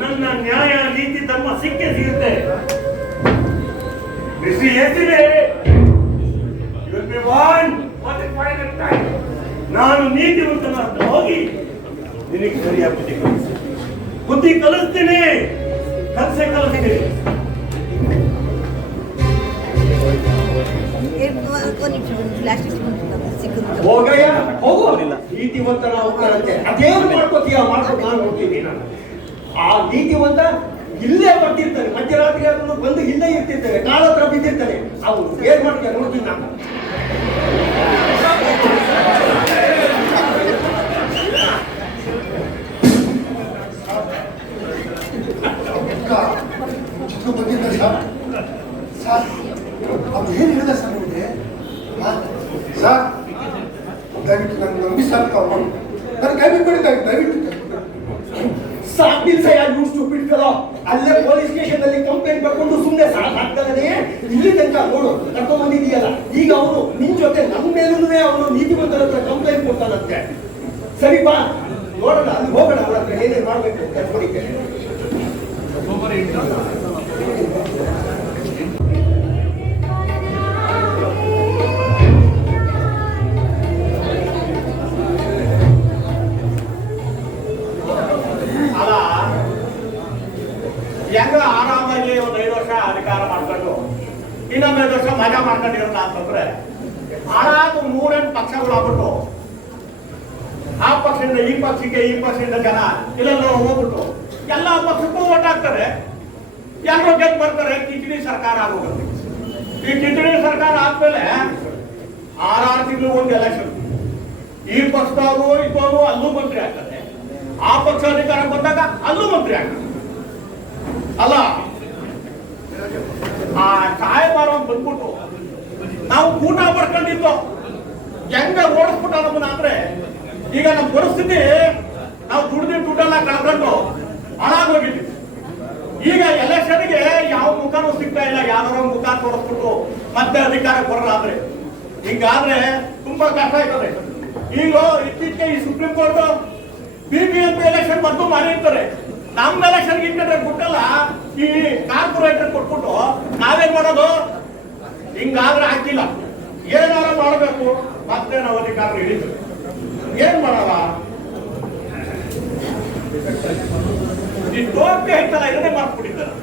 ನನ್ನ ನ್ಯಾಯ, ನೀತಿ, ಧರ್ಮ ಸಿಕ್ಕೇ ಸಿಗುತ್ತೆ. ಬಿಸಿ ಎಸಿದೆ. ನಾನು ನೀತಿವಂತನ ಹತ್ರ ಹೋಗಿ ನಿನಗೆ ಸರಿಯಾದ ಬುದ್ಧಿ ಕಲಿಸ್ತೀನಿ. ಕಲಿಸ್ತೀನಿ. ಹೋಗಯ್ಯ, ಹೋಗು. ನೀತಿವಂತನ ಹೋಗ್ತಾರಂತೆ, ಅದೇನು ಮಾಡ್ಕೋತೀಯ ಮಾಡ್ಕೊಂಡು ನಾನು ನೋಡ್ತೀನಿ. ನಾನು ಆ ನೀತಿವಂತ ಇಲ್ಲೇ ಬರ್ತಿರ್ತಾನೆ, ಮಧ್ಯರಾತ್ರಿ ಆದ್ರೂ ಬಂದು ಇಲ್ಲೇ ಇರ್ತಿರ್ತಾನೆ, ಕಾಲ ಹತ್ರ ಬಿದ್ದಿರ್ತಾನೆ. ಅವ್ರು ಏನ್ ಮಾಡ್ತೀಯ ನೋಡ್ತೀನಿ ನಾನು. ಸರ್, ಅವ್ರು ಏನು ಹೇಳಿದ ಸರ್ ನಿಮಗೆ? ಸರ್, ದಯವಿಟ್ಟು ನನ್ನ ನಂಬಿ ಸರ್, ನನ್ನ ಕೈ ಬಿಟ್ಬಿಡಿ, ದಯವಿಟ್ಟು ಸಾಕಿಲ್ಸಯ್ಯ, ಯು ಸ್ಟುಪಿಡ್ ಫೆಲೋ. ಅಲ್ಲೇ ಪೊಲೀಸ್ ಸ್ಟೇಷನ್ ಅಲ್ಲಿ ಕಂಪ್ಲೇಂಟ್ ಬರ್ಕೊಂಡು ಸುಮ್ಮನೆ ಸಾಕಾಗ್ತದೆ. ಇಲ್ಲಿ ತನಕ ನೋಡು ಕರ್ಕೊಂಡ್ ಬಂದಿದೀಯಲ್ಲ, ಈಗ ಅವನು ನಿನ್ ಜೊತೆ ನಮ್ಮ ಮೇಲೂ ಅವನು ನೀತಿವಂತರ ಹತ್ರ ಕಂಪ್ಲೇಂಟ್ ಕೊಡ್ತಾನಂತೆ. ಸರಿ ಬಾ ನೋಡೋಣ, ಅಲ್ಲಿ ಹೋಗೋಣ, ಅವರ ಹತ್ರ ಏನೇನು ಮಾಡ್ಬೇಕು ಕರ್ಕೊಂಡಿದ್ದೆ. ಹೆಂಗ ಆರಾಮಾಗಿ ಒಂದು 5 ವರ್ಷ ಅಧಿಕಾರ ಮಾಡ್ಕೊಂಡು ಇನ್ನೊಂದು 5 ವರ್ಷ ಮಜಾ ಮಾಡ್ಕೊಂಡಿರೋಣ ಅಂತಂದ್ರೆ ಹಾಳಾದ 3-8 ಪಕ್ಷಗಳು ಆಗ್ಬಿಟ್ಟು ಆ ಪಕ್ಷದಿಂದ ಈ ಪಕ್ಷಕ್ಕೆ, ಈ ಪಕ್ಷದಿಂದ ಜನ ಇಲ್ಲೆಲ್ಲ ಹೋಗ್ಬಿಟ್ಟು ಎಲ್ಲಾ ಪಕ್ಷಕ್ಕೂ ಓಟ್ ಹಾಕ್ತಾರೆ. ಎಲ್ಲರೂ ಗೆದ್ದು ಬರ್ತಾರೆ. ಕಿಚಡಿ ಸರ್ಕಾರ ಆಗೋಗುತ್ತೆ. ಈ ಕಿಚಡಿ ಸರ್ಕಾರ ಆದ್ಮೇಲೆ 6 ತಿಂಗಳು ಒಂದು ಎಲೆಕ್ಷನ್. ಈ ಪಕ್ಷದವರು ಇದ್ದವರು ಅಲ್ಲೂ ಮಂತ್ರಿ ಆಗ್ತಾರೆ, ಆ ಪಕ್ಷ ಅಧಿಕಾರ ಬಂದಾಗ ಅಲ್ಲೂ ಮಂತ್ರಿ ಆಗ್ತಾರೆ. ಅಲ್ಲ, ಆ ಕಾಯಬಾರ ಬಂದ್ಬಿಟ್ಟು ನಾವು ಊಟ ಪಡ್ಕೊಂಡಿದ್ದು ಹೆಂಗ ಓಡಿಸ್ಬಿಟ್ಟ ನಮ್ಮನ್ನ ಅಂದ್ರೆ, ಈಗ ನಮ್ಮ ಪರಿಸ್ಥಿತಿ ನಾವು ದುಡ್ಡೆಲ್ಲ ಕಳ್ಕೊಂಡು ಹಾಳಾಗೋಗಿದ್ವಿ. ಈಗ ಎಲೆಕ್ಷನ್ಗೆ ಯಾವ ಮುಖನೂ ಸಿಗ್ತಾ ಇಲ್ಲ. ಯಾರೋ ಮುಖ ತೋರಿಸ್ಬಿಟ್ಟು ಮತ್ತೆ ಅಧಿಕಾರಕ್ಕೆ ಬರೋದಾದ್ರೆ ಹಿಂಗಾದ್ರೆ ತುಂಬಾ ಕಷ್ಟ ಆಯ್ತದೆ. ಈಗ ಇತ್ತೀಚೆಗೆ ಈ ಸುಪ್ರೀಂ ಕೋರ್ಟ್ BBMP ಎಲೆಕ್ಷನ್ ಬಂದು ಮಾಡಿರ್ತಾರೆ. ನಮ್ಮ ಎಲೆಕ್ಷನ್ಗೆ ಇಂಟರ್ನೆಟ್ ಕೊಟ್ಟಲ್ಲ, ಈ ಕಾರ್ಪೊರೇಟರ್ ಕೊಟ್ಬಿಟ್ಟು ನಾವೇನ್ ಮಾಡೋದು? ಹಿಂಗಾದ್ರೆ ಹಾಕಿಲ್ಲ. ಏನಾರ ಮಾಡಬೇಕು, ಮತ್ತೆ ನಾವು ಅಧಿಕಾರ ಹಿಡಿದ್ವಿ. ಏನ್ ಮಾಡಲ್ಲ? ಈ ಟೋಪಿ ಐತಲ್ಲ, ಇದನ್ನೇ ಮಾಡ್ಬಿಟ್ಟಿದ್ದಾರೆ.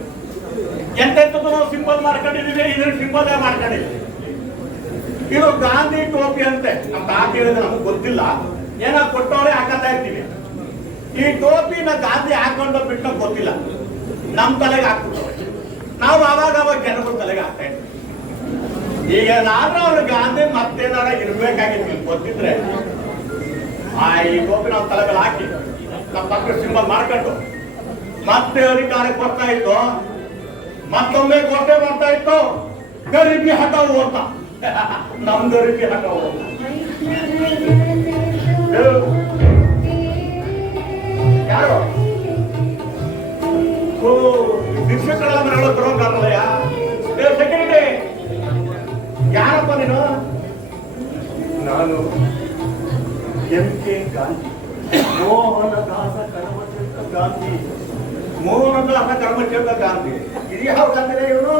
ಎಂತೆಂಥದ್ದು ನಾವು ಸಿಂಬಲ್ ಮಾಡ್ಕೊಂಡಿದೀವಿ, ಇದ್ರ ಸಿಂಬಲ್ ಮಾಡ್ಕೊಂಡಿದ್ದೀವಿ. ಇದು ಗಾಂಧಿ ಟೋಪಿ ಅಂತೆ. ನಮ್ಮ ತಾತ ಹೇಳಿದ್ರೆ ನಮಗೆ ಗೊತ್ತಿಲ್ಲ, ಏನೋ ಕೊಟ್ಟವ್ರೆ ಹಾಕತಾ ಇರ್ತೀವಿ. ಈ ಟೋಪಿನ ಗಾಂಧಿ ಹಾಕೊಂಡು ಬಿಟ್ಟು ಗೊತ್ತಿಲ್ಲ, ನಮ್ಮ ತಲೆಗೆ ಹಾಕ್ಬಿಟ್ಟವ್ರೆ. ನಾವು ಅವಾಗ ಜನಗಳ ತಲೆಗೆ ಹಾಕ್ತಾ ಇದ್ವಿ. ಈಗ ನಾನು ಅವ್ರ ಗಾಂಧಿ ಮತ್ತೇನಾರ ಇರ್ಬೇಕಾಗಿತ್ತು ಗೊತ್ತಿದ್ರೆ ಈ ಗೋಪಿ ನಾವು ತಲೆಗಳು ಹಾಕಿ ನಮ್ಮ ಪಕ್ಕ ಸಿಂಬಲ್ ಮಾಡ್ಕೊಂಡು ಮತ್ತೆ ಅಧಿಕಾರಕ್ಕೆ ಬರ್ತಾ ಇತ್ತು, ಮತ್ತೊಮ್ಮೆ ಘೋಷಣೆ ಮಾಡ್ತಾ ಇತ್ತು ಗರೀಬಿ ಹಠವು ಅಂತ. ನಮ್ ಗರೀಬಿ ಹಠವು ಯಾರು ಶಿಕ್ಷಕರೆಲ್ಲ ಮನೆಗಳು ಬರೋಂಗಾರಲ್ಲಯ್ಯ. ಸೆಕ್ಯೂರಿಟಿ ಯಾರಪ್ಪ ನೀನು? ನಾನು MK ಗಾಂಧಿ, ಮೋಹನದಾಸ ಕರಮಚಂದ್ರ ಗಾಂಧಿ. ಮೋಹನದಾಸ ಕರಮಚಂದ್ರ ಗಾಂಧಿ. ಇದು ಯಾವ ಗಾಂಧಿನೇ ಇವನು?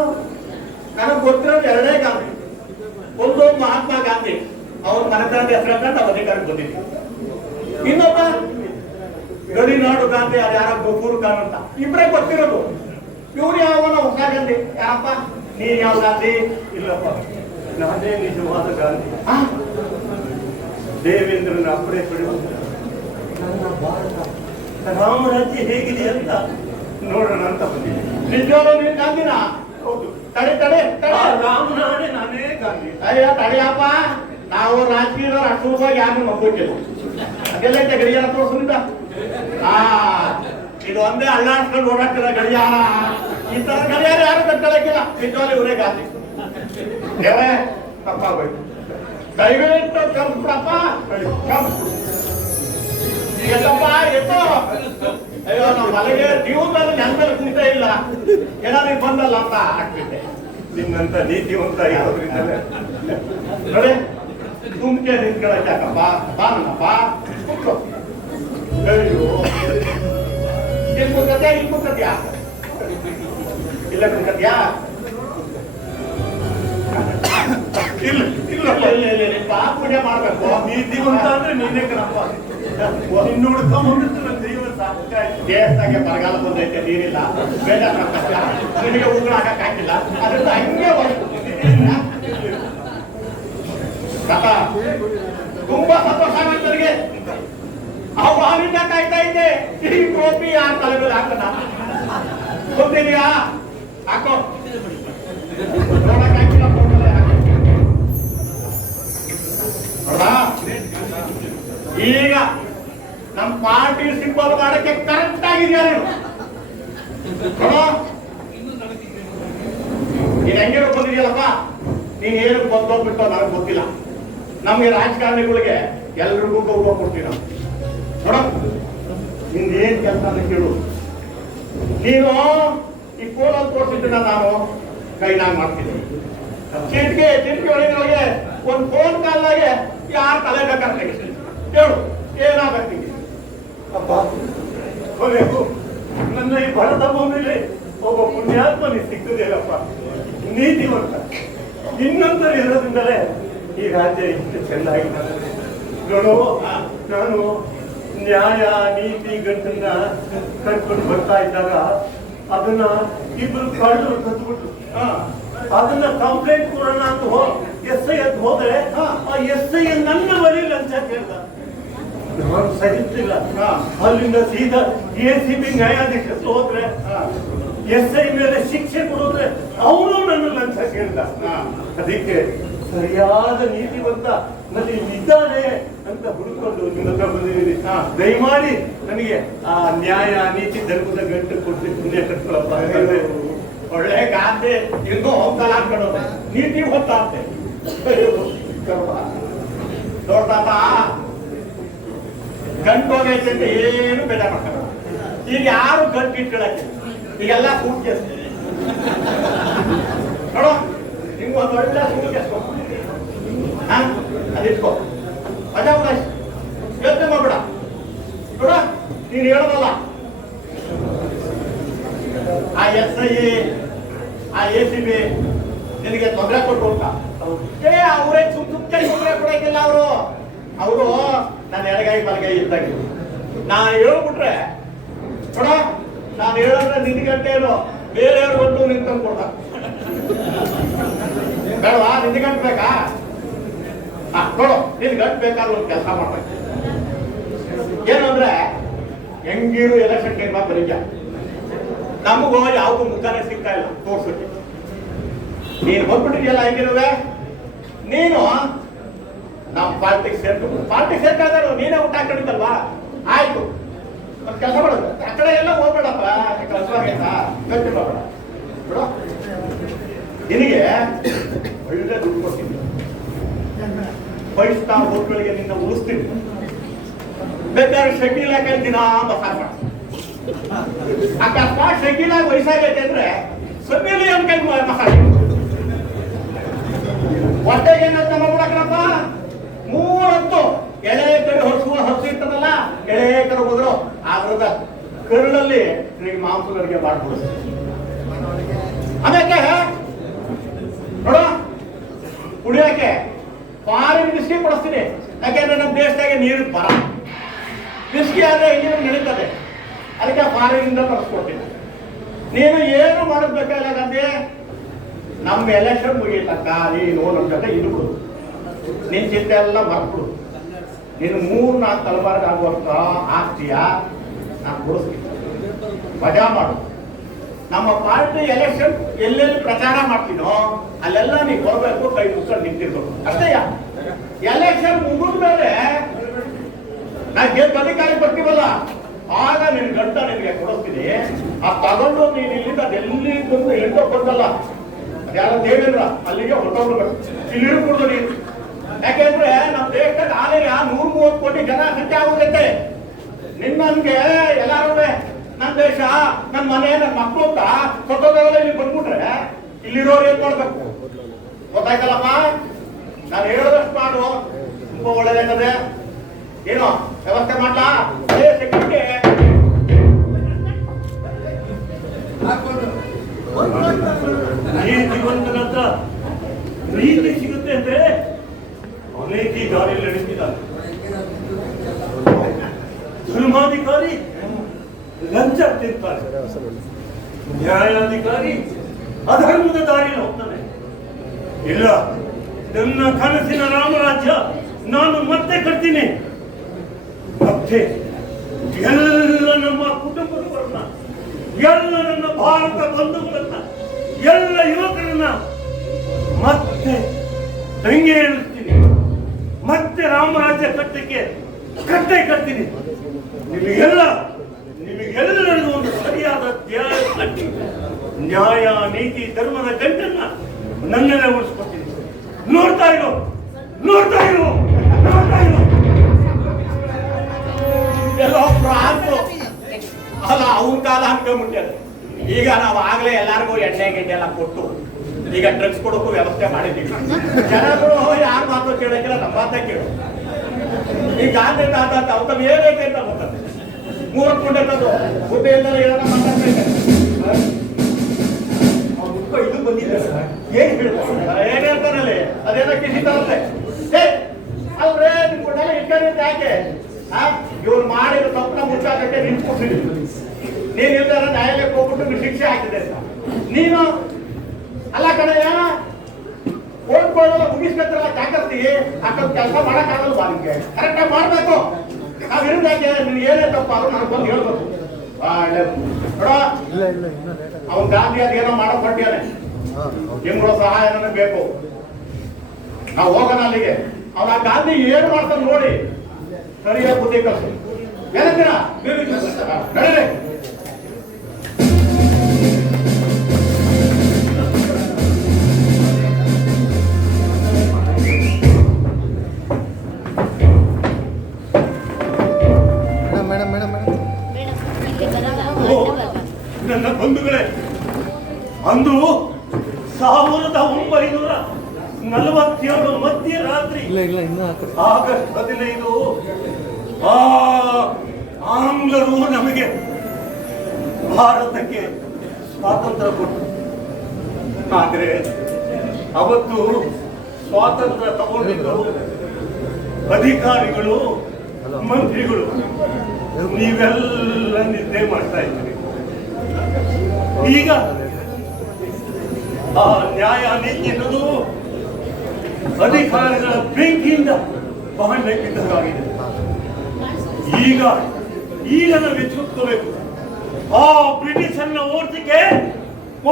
ನನಗೆ ಗೊತ್ತಿರೋದು ಎರಡೇ ಗಾಂಧಿ. ಒಂದು ಮಹಾತ್ಮ ಗಾಂಧಿ, ಅವ್ರ ಮನೆತನದ ಹೆಸರನ್ನ ನಾವು ಅಧಿಕಾರಕ್ಕೆ ಬಂದಿದ್ವಿ. ಇನ್ನೊಬ್ಬ ಗಡಿನಾಡು ಗಾಂಧಿ, ಅದು ಯಾರ ಗಫೂರ್ ಖಾನ್ ಅಂತ. ಇಬ್ಬರೇ ಗೊತ್ತಿರೋದು. ಇವ್ರು ಯಾವನ ಹೊಸ ಗಾಂಧಿ? ಯಾರಪ್ಪ ನೀನ್ ಯಾವ ಗಾಂಧಿ? ಇಲ್ಲಪ್ಪ, ನಾನೇ ನಿಜವಾದ ಗಾಂಧಿ. ದೇವೇಂದ್ರನ ಅಪ್ಪಣೆ ಪಡೆದು ನನ್ನ ಭಾರತ ರಾಮರಾಜ್ಯ ಹೇಗಿದೆ ಅಂತ ನೋಡೋಣ ಅಂತ ಬಂದಿದೆ. ನಿಜವಾದ ನೀನ್ ಗಾಂಧಿನ? ಹೌದು, ತಡೆ ತಡೆ ತಡೆ. ರಾಮನಾಡೆ ನಾನೇ ಗಾಂಧಿ. ಅಯ್ಯ ತಡೆಯಪ್ಪ, ನಾವು ರಾಜಕೀಯದವ್ರು ಅಷ್ಟುವಾಗಿ ಯಾರು ನಂಬೋಕಿಲ್ಲ. ಅದೆಲ್ಲ ಐತೆ ಗಡಿಯಾರ ತೋರಿಸಿದ. ಇದು ಒಂದೇ ಅಳ್ಳಾಡ್ಸ್ಕೊಂಡು ಓಡಾಡ್ತಿರ ಗಡಿಯಾರ. ಈ ತರ ಗಡಿಯಾರ ಯಾರು ಕಟ್ಟಲಿಕ್ಕಿಲ್ಲ. ನಿಜವಾಗ್ಲೂ ಇವರೇ ಗಾಂಧಿ. ದೇವೇ ತಪ್ಪಾಗೋಯ್ತು, ದಯವಿಟ್ಟು ಕಲ್ಸ್ಬಿಡಪ್ಪ. ಎತ್ತಪ್ಪ ಎತ್ತೋ. ಅಯ್ಯೋ ನಮ್ಮ ಮನೆಗೆ ಜೀವನದಲ್ಲಿ ನೆನಪಲ್ಲಿ ಕುಂತ ಇಲ್ಲ, ಏನಾದ್ರು ಬಂದಲ್ಲ ಅಂತ ಆಗ್ಬಿಟ್ಟೆ. ನಿನ್ನಂತ ನೀತಿವಂತ ಇರೋದ್ರಿಂದಲೇ ನೋಡಿ ತುಂಬಕ್ಕೆ ನಿಂತ್ಕೊಳ್ಳಕ್ಕೆ ಯಾಕಪ್ಪ? ಬಾ ನನ್ನಪ್ಪ ಕೂತ್ಕೋ. ಅಯ್ಯೋ ಇಲ್ಲಿ ಕೂತ್ಕತ್ಯಾ? ಇಲ್ಲಿ ಕೂತ್ಕತ್ಯಾ? ಇಲ್ಲ ಕೂತ್ಕತ್ಯಾ? ಇಲ್ಲ ಇಲ್ಲಪ್ಪ, ಪೂಜೆ ಮಾಡ್ಬೇಕು. ನೀತಿವಂತ ಅಂದ್ರೆ ನೀನೇ ಕಣಪ್ಪ. ನಿನ್ನ ಹುಡ್ಕೊಂಡ್ಬಿಟ್ಟು ನನ್ನ ಜೀವನ ಸಾಕಾಯ್ತು. ದೇಹದಾಗೆ ಬರಗಾಲ ಬಂದೈತೆ, ನೀರಿಲ್ಲ, ಬೇಜಾರ ಕಷ್ಟ, ನಿನಗೆ ಉಗುಳು ಹಾಕಕ್ ಹಾಕಿಲ್ಲ, ಅದರಿಂದ ಹಂಗೆ ತುಂಬಾ ಸಂತೋಷ ಆಗುತ್ತೆ ನನಗೆ. ಅವಾಗಿಂದ ಕಾಯ್ತಾ ಇದ್ದೆ ಈ ಟೋಪಿ ಯಾರ ತಲೆ ಮೇಲೆ ಹಾಕೋಣ ಗೊತ್ತಿದೆಯಾ? ಹಾಕೋ. ನೋಡಕ್ ಹಾಕಿಲ್ಲ, ಫೋಟೋಲೆ ಹಾಕೋ. ನೋಡಾ, ಈಗ ನಮ್ಮ ಪಾರ್ಟಿ ಸಿಂಬಲ್ ಮಾಡಕ್ಕೆ ಕರೆಕ್ಟ್ ಆಗಿದೆಯಾ ನೀನು? ನೀನ್ ಹೆಂಗಿರೋ ಬಂದಿದೆಯಲ್ಲಪ್ಪ, ನೀನ್ ಏನು ಬಂದೋಗ್ಬಿಟ್ಟು ನನಗೆ ಗೊತ್ತಿಲ್ಲ. ನಮ್ಗೆ ರಾಜಕಾರಣಿಗಳಿಗೆ ಎಲ್ರಿಗೂ ಗೌರವ ಕೊಡ್ತೀವಿ ನಾವು. ನೋಡ, ನಿಂದೇನ್ ಕೆಲಸ ಅಂತ ಕೇಳು. ನೀನು ಈ ಫೋನಲ್ಲಿ ತೋರಿಸಿದ್ದನ್ನ ನಾನು ಕೈನಾಗ ಮಾಡ್ತೀನಿ. ಚಿಟಿಕೆ ಒಳಗೆ ಒಂದು ಫೋನ್ ಕಾಲ್ನಾಗೆ ಯಾರು ತಲೆ ಬೇಕಾದ್ರೆ ಹೇಳು, ಏನಾಗತ್ತೀವಿ? ಅಪ್ಪ, ಕೊನೆಗೂ ನನ್ನ ಈ ಭಾರತ ಭೂಮಿಲಿ ಒಬ್ಬ ಪುಣ್ಯಾತ್ಮನಿಗೆ ಸಿಕ್ಕುದೇನಪ್ಪ, ನೀತಿವಂತ. ನಿನ್ನಂತರ ಇರೋದ್ರಿಂದಲೇ ಈ ರಾಜ್ಯ ಇಷ್ಟು ಚೆನ್ನಾಗಿದೆ. ನೋಡು, ನಾನು ನ್ಯಾಯ ನೀತಿ ಗಂಟನ್ನ ಕಟ್ಕೊಂಡು ಬರ್ತಾ ಇದ್ದಾಗ ಅದನ್ನ ಇಬ್ರು ಕಳ್ಳರು ಕದ್ಬಿಟ್ರು. ಅದನ್ನ ಕಂಪ್ಲೇಂಟ್ ಕೊಡೋಣ ಅಂತ SI ಅಂತ ಹೋದ್ರೆ ಆ SI ನನ್ನ ಬಳಿ ಲಂಚ ಕೇಳ್ದ. ನಾನು ಸಹಿಸ್ತಿಲ್ಲ. ಅಲ್ಲಿಂದ ಸೀದಾ ACB ನ್ಯಾಯಾಧೀಶರು ಹೋದ್ರೆ SI ಮೇಲೆ ಶಿಕ್ಷೆ ಕೊಡೋದ್ರೆ ಅವನು ನನ್ನ ಲಂಚ ಕೇಳ್ದ. ಅದಕ್ಕೆ ಸರಿಯಾದ ನೀತಿವಂತ ನಲ್ಲಿ ಇದ್ದಾನೆ ಅಂತ ಹುಡುಕೊಂಡು ನಿಮ್ಮ ಹತ್ರ ಬಂದಿದ್ದೀನಿ. ದಯಮಾಡಿ ನನಗೆ ಆ ನ್ಯಾಯ ನೀತಿ ಧರ್ಮದ ಗಂಟು ಕೊಟ್ಟು ಪುಣ್ಯ ಕಟ್ಕೊಳಪ್ಪ. ಒಳ್ಳೆ ಗಾಂಧಿ ಇನ್ನೂ ಹೋಗ್ತಲ್ಲ ಅನ್ಕೊಳ್ಳೋದು, ನೀತಿ ಹೋಗ್ತಾಂತೆ. ನೋಡ್ತಾಪ, ಗಂಟು ಹೋಗೈತೆ ಅಂತ ಏನು ಬೇಜಾರ್ ಮಾಡ್ತಾರೆ. ಈಗ ಯಾರು ಗಂಟು ಇಟ್ಕೊಳಕ್ಕೆ, ಈಗೆಲ್ಲ ಸೂಟ್ ಕೇಸ್ ನೋಡು. ನಿಮ್ಗೆ ಒಂದು ಒಳ್ಳೆ ಸೂಟ್ ಕೇಸ್ ಅದಿಟ್ಕೋ, ಅಜಾವಕಾಶ ಯೋಚನೆ ಮಾಡ್ಬೇಡ. ನೋಡ, ನೀನು ಹೇಳೋದಲ್ಲ ಆ SI ಆ ACB ನಿನಗೆ ತೊಂದರೆ ಕೊಟ್ಟು ಅಂತ. ಅವರೇ ಸುಮ್ಮನೆ ತೊಂದರೆ ಕೊಡೋಕಿಲ್ಲ. ಅವರು ನನ್ನ ಎಡಗೈ ಬಲಗೈ ಇದ್ದಾಗ ನಾನು ಹೇಳ್ಬಿಟ್ರೆ ನೋಡ, ನಾನು ಹೇಳಿದ್ರೆ ನಿನ್ಗಂಟೇನು ಬೇರೆಯವ್ರು ಒಂದು ನಿಂತ್ಕೊಂಡು ಕೊಡ ಬೇಡವಾ? ನಿನ್ಗಂಟು ಬೇಕಾ? ನೋಡು, ನಿನ್ ಗಂಟು ಬೇಕಾದ್ರೆ ಒಂದು ಕೆಲಸ ಮಾಡ್ಬೇಕು. ಏನು ಅಂದ್ರೆ, ಹೆಂಗಿರು ಎಲೆಕ್ಷನ್ ಟೈಮ್ ಬರೀಜ ನಮಗೂ ಯಾವ್ದು ಮುಖಾನೇ ಸಿಗ್ತಾ ಇಲ್ಲ ತೋರ್ಸಕ್ಕೆ. ನೀನ್ ಬಂದ್ಬಿಟ್ಟಿದ್ಯಲ್ಲ ಹೆಂಗಿರುವೆ, ನೀನು ನಮ್ಮ ಪಾರ್ಟಿಗೆ ಸೇರ್ಕಾದ್ರು ನೀನೇ ಊಟ ಹಾಕೊಂಡಿದ್ದಲ್ವಾ? ಆಯ್ತು, ಮತ್ತೆ ಕೆಲಸ ಮಾಡೋದು ಆ ಕಡೆ ಎಲ್ಲ ಹೋಗ್ಬೇಡಪ್ಪ, ಕೆಲಸ ಆಗೈತಾ ಗಟ್ಟಿ ಮಾಡಬೇಡ ಬಿಡು. ನಿನಗೆ ಒಳ್ಳೆ ದುಡ್ಡು ಕೊಡ್ತೀನಿ, 5 ಸ್ಟಾರ್ ಹೋಟ್ಗಳಿಗೆ ನಿನ್ನ ಉಳಿಸ್ತೀನಿ. ಬೇಕಾದ್ರೆ ಶಕೀಲ ದಿನ ಮಸಾಲ ಅಕಸ್ಮಾತ್ ಶಕೀಲ ವಯಸ್ಸಾಗೈತೆ ಅಂದ್ರೆ ಸಬ್ಬಿಲಿ ಅಂತ ಕೈ ಮಸಾಲೆ ಹೊಟ್ಟೆಗೆ ಏನಂತ ಮಾಡ್ಬಿಡಕ್ರಪ್ಪ. 3 ಹೊತ್ತು ಎಳೆ ಕಡೆ ಹಸು ಇರ್ತದಲ್ಲ, ಎಳೆ ಕಡೆ ಹೋದ್ರು ಅದ್ರದ ಕರುಳಲ್ಲಿ ನಿನಗೆ ಮಾಂಸದವರಿಗೆ ಮಾಡ್ಬಿಡು. ಅದಕ್ಕೆ ನೋಡು, ಕುಡಿಯೋಕೆ ಫಾರಿನ್ ಬಿಸ್ಕಿ ಕೊಡಿಸ್ತೀನಿ. ಯಾಕೆಂದ್ರೆ ನಮ್ಮ ದೇಶದಾಗೆ ನೀರು ಬರ ಬಿಸ್ಕಿ ಆದ್ರೆ ಇಂಜಿನ್ ನಡೀತದೆ, ಅದಕ್ಕೆ ಫಾರಿನಿಂದ ತರಿಸ್ಕೊಡ್ತೀನಿ. ನೀನು ಏನು ಮಾಡಬೇಕಾಗಿಲ್ಲ ಗಂಧಿ, ನಮ್ಮ ಎಲೆಕ್ಷನ್ ಮುಗಿತಕ್ಕ ನೀನು ನಮ್ಮ ಜೊತೆ ಇದು ಕೊಡು, ನಿನ್ನ ಚಿಂತೆ ಎಲ್ಲ ಮರ್ಬಿಡು. ನೀನು 3-4 ತಲೆಮಾರಿಗೆ ಆಗುವಂತ ಆಗ್ತೀಯ, ನಾನು ಕೊಡಿಸ್ತೀನಿ, ಮಜಾ ಮಾಡು. ನಮ್ಮ ಪಾರ್ಟಿ ಎಲೆಕ್ಷನ್ ಎಲ್ಲೆಲ್ಲಿ ಪ್ರಚಾರ ಮಾಡ್ತೀನೋ ಅಲ್ಲೆಲ್ಲ ನೀವು ಕೊಡಬೇಕು, ಕೈ ಮುಚ್ಕೊಂಡು ನಿಂತಿರ್ಬೇಕು ಅಷ್ಟೇ. ಎಲೆಕ್ಷನ್ ಮುಗಿದ ಮೇಲೆ ನಾನು ಗೆದ್ದು ಅಧಿಕಾರಿ ಬರ್ತೀವಲ್ಲ, ಆಗ ನಿನ್ ಗಂಟ ನಿನಗೆ ಕೊಡಿಸ್ತೀನಿ. ಆ ತಗೊಂಡು ನೀನು ಇಲ್ಲಿಂದ ಎಲ್ಲಿ ಬಂದು ಎಂಟೋ ಬಂದಲ್ಲ, ಅದ್ಯಾರ ದೇವೇಂದ್ರ ಅಲ್ಲಿಗೆ ಹೊರಟೋಗ್ಬೇಕು, ಇಲ್ಲಿ ಇರ್ಬಿಡ್ದು ನೀನು. ಯಾಕೆಂದ್ರೆ ನಮ್ಮ ದೇಶದಾಗ ಆಲೆಯ 130 ಕೋಟಿ ಜನಸಂಖ್ಯೆ ಆಗೋದೈತೆ. ನಿನ್ನನ್ಗೆ ಎಲ್ಲಾರು ನನ್ನ ದೇಶ, ನನ್ನ ಮನೆ, ನನ್ನ ಮಕ್ಕಳು ಅಂತ ಸೊತ್ತೋದೆಲ್ಲ ಇಲ್ಲಿ ಬಂದ್ಬಿಟ್ರೆ ಇಲ್ಲಿರೋರು ಏನ್ ಮಾಡ್ಬೇಕು ಗೊತ್ತಾಯ್ತಲ್ಲಮ್ಮ. ನಾನು ಹೇಳೋದಷ್ಟು ಮಾಡು, ತುಂಬಾ ಒಳ್ಳೇದಾಗದೆ. ಏನೋ ವ್ಯವಸ್ಥೆ ಮಾಡ್ಲಾ ಸೆಕ್ಯೂರಿಟಿ ನೀತಿವಂತನ ಹತ್ರ ಪ್ರೀತಿ ಸಿಗುತ್ತೆ ಅಂದ್ರೆ ಅನೇಕ ದಾರಿಯಲ್ಲಿ ನಡೆಸಿದ್ದಾರೆ. ಧರ್ಮಾಧಿಕಾರಿ ಲಂಚ ತಿಂತಾರೆ, ನ್ಯಾಯಾಧಿಕಾರಿ ಅಧರ್ಮದ ದಾರಿಯಲ್ಲಿ ಹೋಗ್ತಾನೆ. ಇಲ್ಲ, ನನ್ನ ಕನಸಿನ ರಾಮರಾಜ್ಯ ನಾನು ಮತ್ತೆ ಕಟ್ತೀನಿ. ಮತ್ತೆ ಎಲ್ಲ ನಮ್ಮ ಕುಟುಂಬದವರನ್ನ, ಎಲ್ಲ ನನ್ನ ಭಾರತ ಬಂಧುಗಳನ್ನ, ಎಲ್ಲ ಯುವಕರನ್ನ ಮತ್ತೆ ತಂಗಿ ಏಳಿಸ್ತೀನಿ. ಮತ್ತೆ ರಾಮರಾಜ್ಯ ಕಟ್ಟಕ್ಕೆ ಕಟ್ಟೆ ಕಟ್ತೀನಿ. ನಿಮಗೆಲ್ಲರಿಗೂ ಒಂದು ಸರಿಯಾದ ನ್ಯಾಯ, ನೀತಿ, ಧರ್ಮದ ಗಂಟನ್ನ ನನ್ನೆಲ್ಲ ಉಳಿಸ್ಕೊಡ್ತೀನಿ. ನೋಡ್ತಾ ಇರೋ. ಎಲ್ಲೋ ಪ್ರಾಂತ ಅಲ್ಲ, ಅವನ ಕಾಲ ಅನ್ಕೊಂಡ್ಬಿಟ್ಟೆ. ಈಗ ನಾವು ಆಗ್ಲೇ ಎಲ್ಲಾರ್ಗು ಎಣ್ಣೆ ಗಿಣ್ಣೆ ಎಲ್ಲ ಕೊಟ್ಟು ಈಗ ಡ್ರಗ್ಸ್ ಕೊಡೋಕ್ಕೂ ವ್ಯವಸ್ಥೆ ಮಾಡಿದ್ದೀವಿ. ಜನಗಳು ಯಾರ ಮಾತು ಕೇಳಕ್ಕಿಲ್ಲ, ನಮ್ಮ ಮಾತೇ ಕೇಳು. ಈ ಗಾಂಧಿ ತಾತ ಅವ್ರ ಏನೈತೆ ಅಂತ ಗೊತ್ತದೆ. 3 ಕುಂಡೆ ತಂದು ಹುದ್ದೆಯಿಂದ ಏನಾರ ಮಾತಾಡ್ತೈತೆ. ಇದು ಬಂದಿದೆ ಏನ್ ಹೇಳ್ತಾರೆ, ಏನ್ ಹೇಳ್ತಾರಲ್ಲಿ ಅದೇನೋ ಕಿಸಿತಾರತ್ತೆ. ಅಲ್ರೇ ನಿಮ್ ಕೊಟ್ಟೆಲ್ಲ ಇಟ್ಕೊಂಡಿದ್ದೆ ಯಾಕೆ? ಇವ್ರು ಮಾಡಿದ ತಪ್ಪನ ಮುಚ್ಚಾಕಕ್ಕೆ ನಿಂತ್ಕೊಡ್ತೀನಿ. ನೀನ್ ಇಲ್ದಾರ ನ್ಯಾಯಾಲಯಕ್ಕೆ ಹೋಗ್ಬಿಟ್ಟು ಶಿಕ್ಷೆ ಹಾಕಿದೆ ಅಂತ ನೀನು ಅಲ್ಲ ಕಣಯ್ಯ. ಓದ್ಕೊಳ್ಳೋಲ್ಲ ಮುಗಿಸ್ಕೊತಿರಲ್ಲ, ಕಾಕರ್ತಿ ಅಕ್ಕದ ಕೆಲಸ ಮಾಡಕ್ಕಾಗಲ್ವಾ ನಿಮ್ಗೆ? ಕರೆಕ್ಟಾಗಿ ಮಾಡ್ಬೇಕು. ನಾವ್ ಇರೋದಾಕೆ ನೀನ್ ಏನೇ ತಪ್ಪಾದ್ರು ನನಗೆ ಬಂದು ಹೇಳ್ಬೇಕು. ನೋಡ, ಅವನ್ ಗಾಂಧಿ ಅದೇನೋ ಮಾಡೋ ಪಟ್ಟಿಯಾನೆ, ನಿಮ್ಗಳ ಸಹಾಯ ನನಗೆ ಬೇಕು. ನಾವು ಹೋಗೋಣ ಅಲ್ಲಿಗೆ. ಅವನ ಗಾಂಧಿ ಏನು ಮಾಡ್ತಾನೆ ನೋಡಿ, ಸರಿಯಾಗಿ ಬುದ್ಧಿ ಕಲ್ಸು. ಏನಂತೀರ? ನಡೀರಿ. ನನ್ನ ಬಂಧುಗಳೇ, ಅಂದು 1947 ಮಧ್ಯರಾತ್ರಿ ಆಗಸ್ಟ್ 15 ಆಂಗ್ಲರು ನಮಗೆ ಭಾರತಕ್ಕೆ ಸ್ವಾತಂತ್ರ್ಯ ಕೊಟ್ಟರು. ಆದ್ರೆ ಅವತ್ತು ಸ್ವಾತಂತ್ರ್ಯ ತಗೊಂಡಿದ್ದು ಅಧಿಕಾರಿಗಳು, ಮಂತ್ರಿಗಳು. ನೀವೆಲ್ಲ ನಿದ್ದೆ ಮಾಡ್ತಾ ಇದ್ದೀರಿ. ಈಗ ಆ ನ್ಯಾಯ ನೀತಿ ಅನ್ನೋದು ಅಧಿಕಾರಿಗಳ ಬೆಂಕಿಯಿಂದ ಬಹಳಕ್ಕಿದ್ದಾಗಿದೆ. ಈಗ ನಾವು ಎಚ್ಚೆತ್ತುಕೋಬೇಕು. ಆ ಬ್ರಿಟಿಷರ್ನ ಓಡಿಸಕ್ಕೆ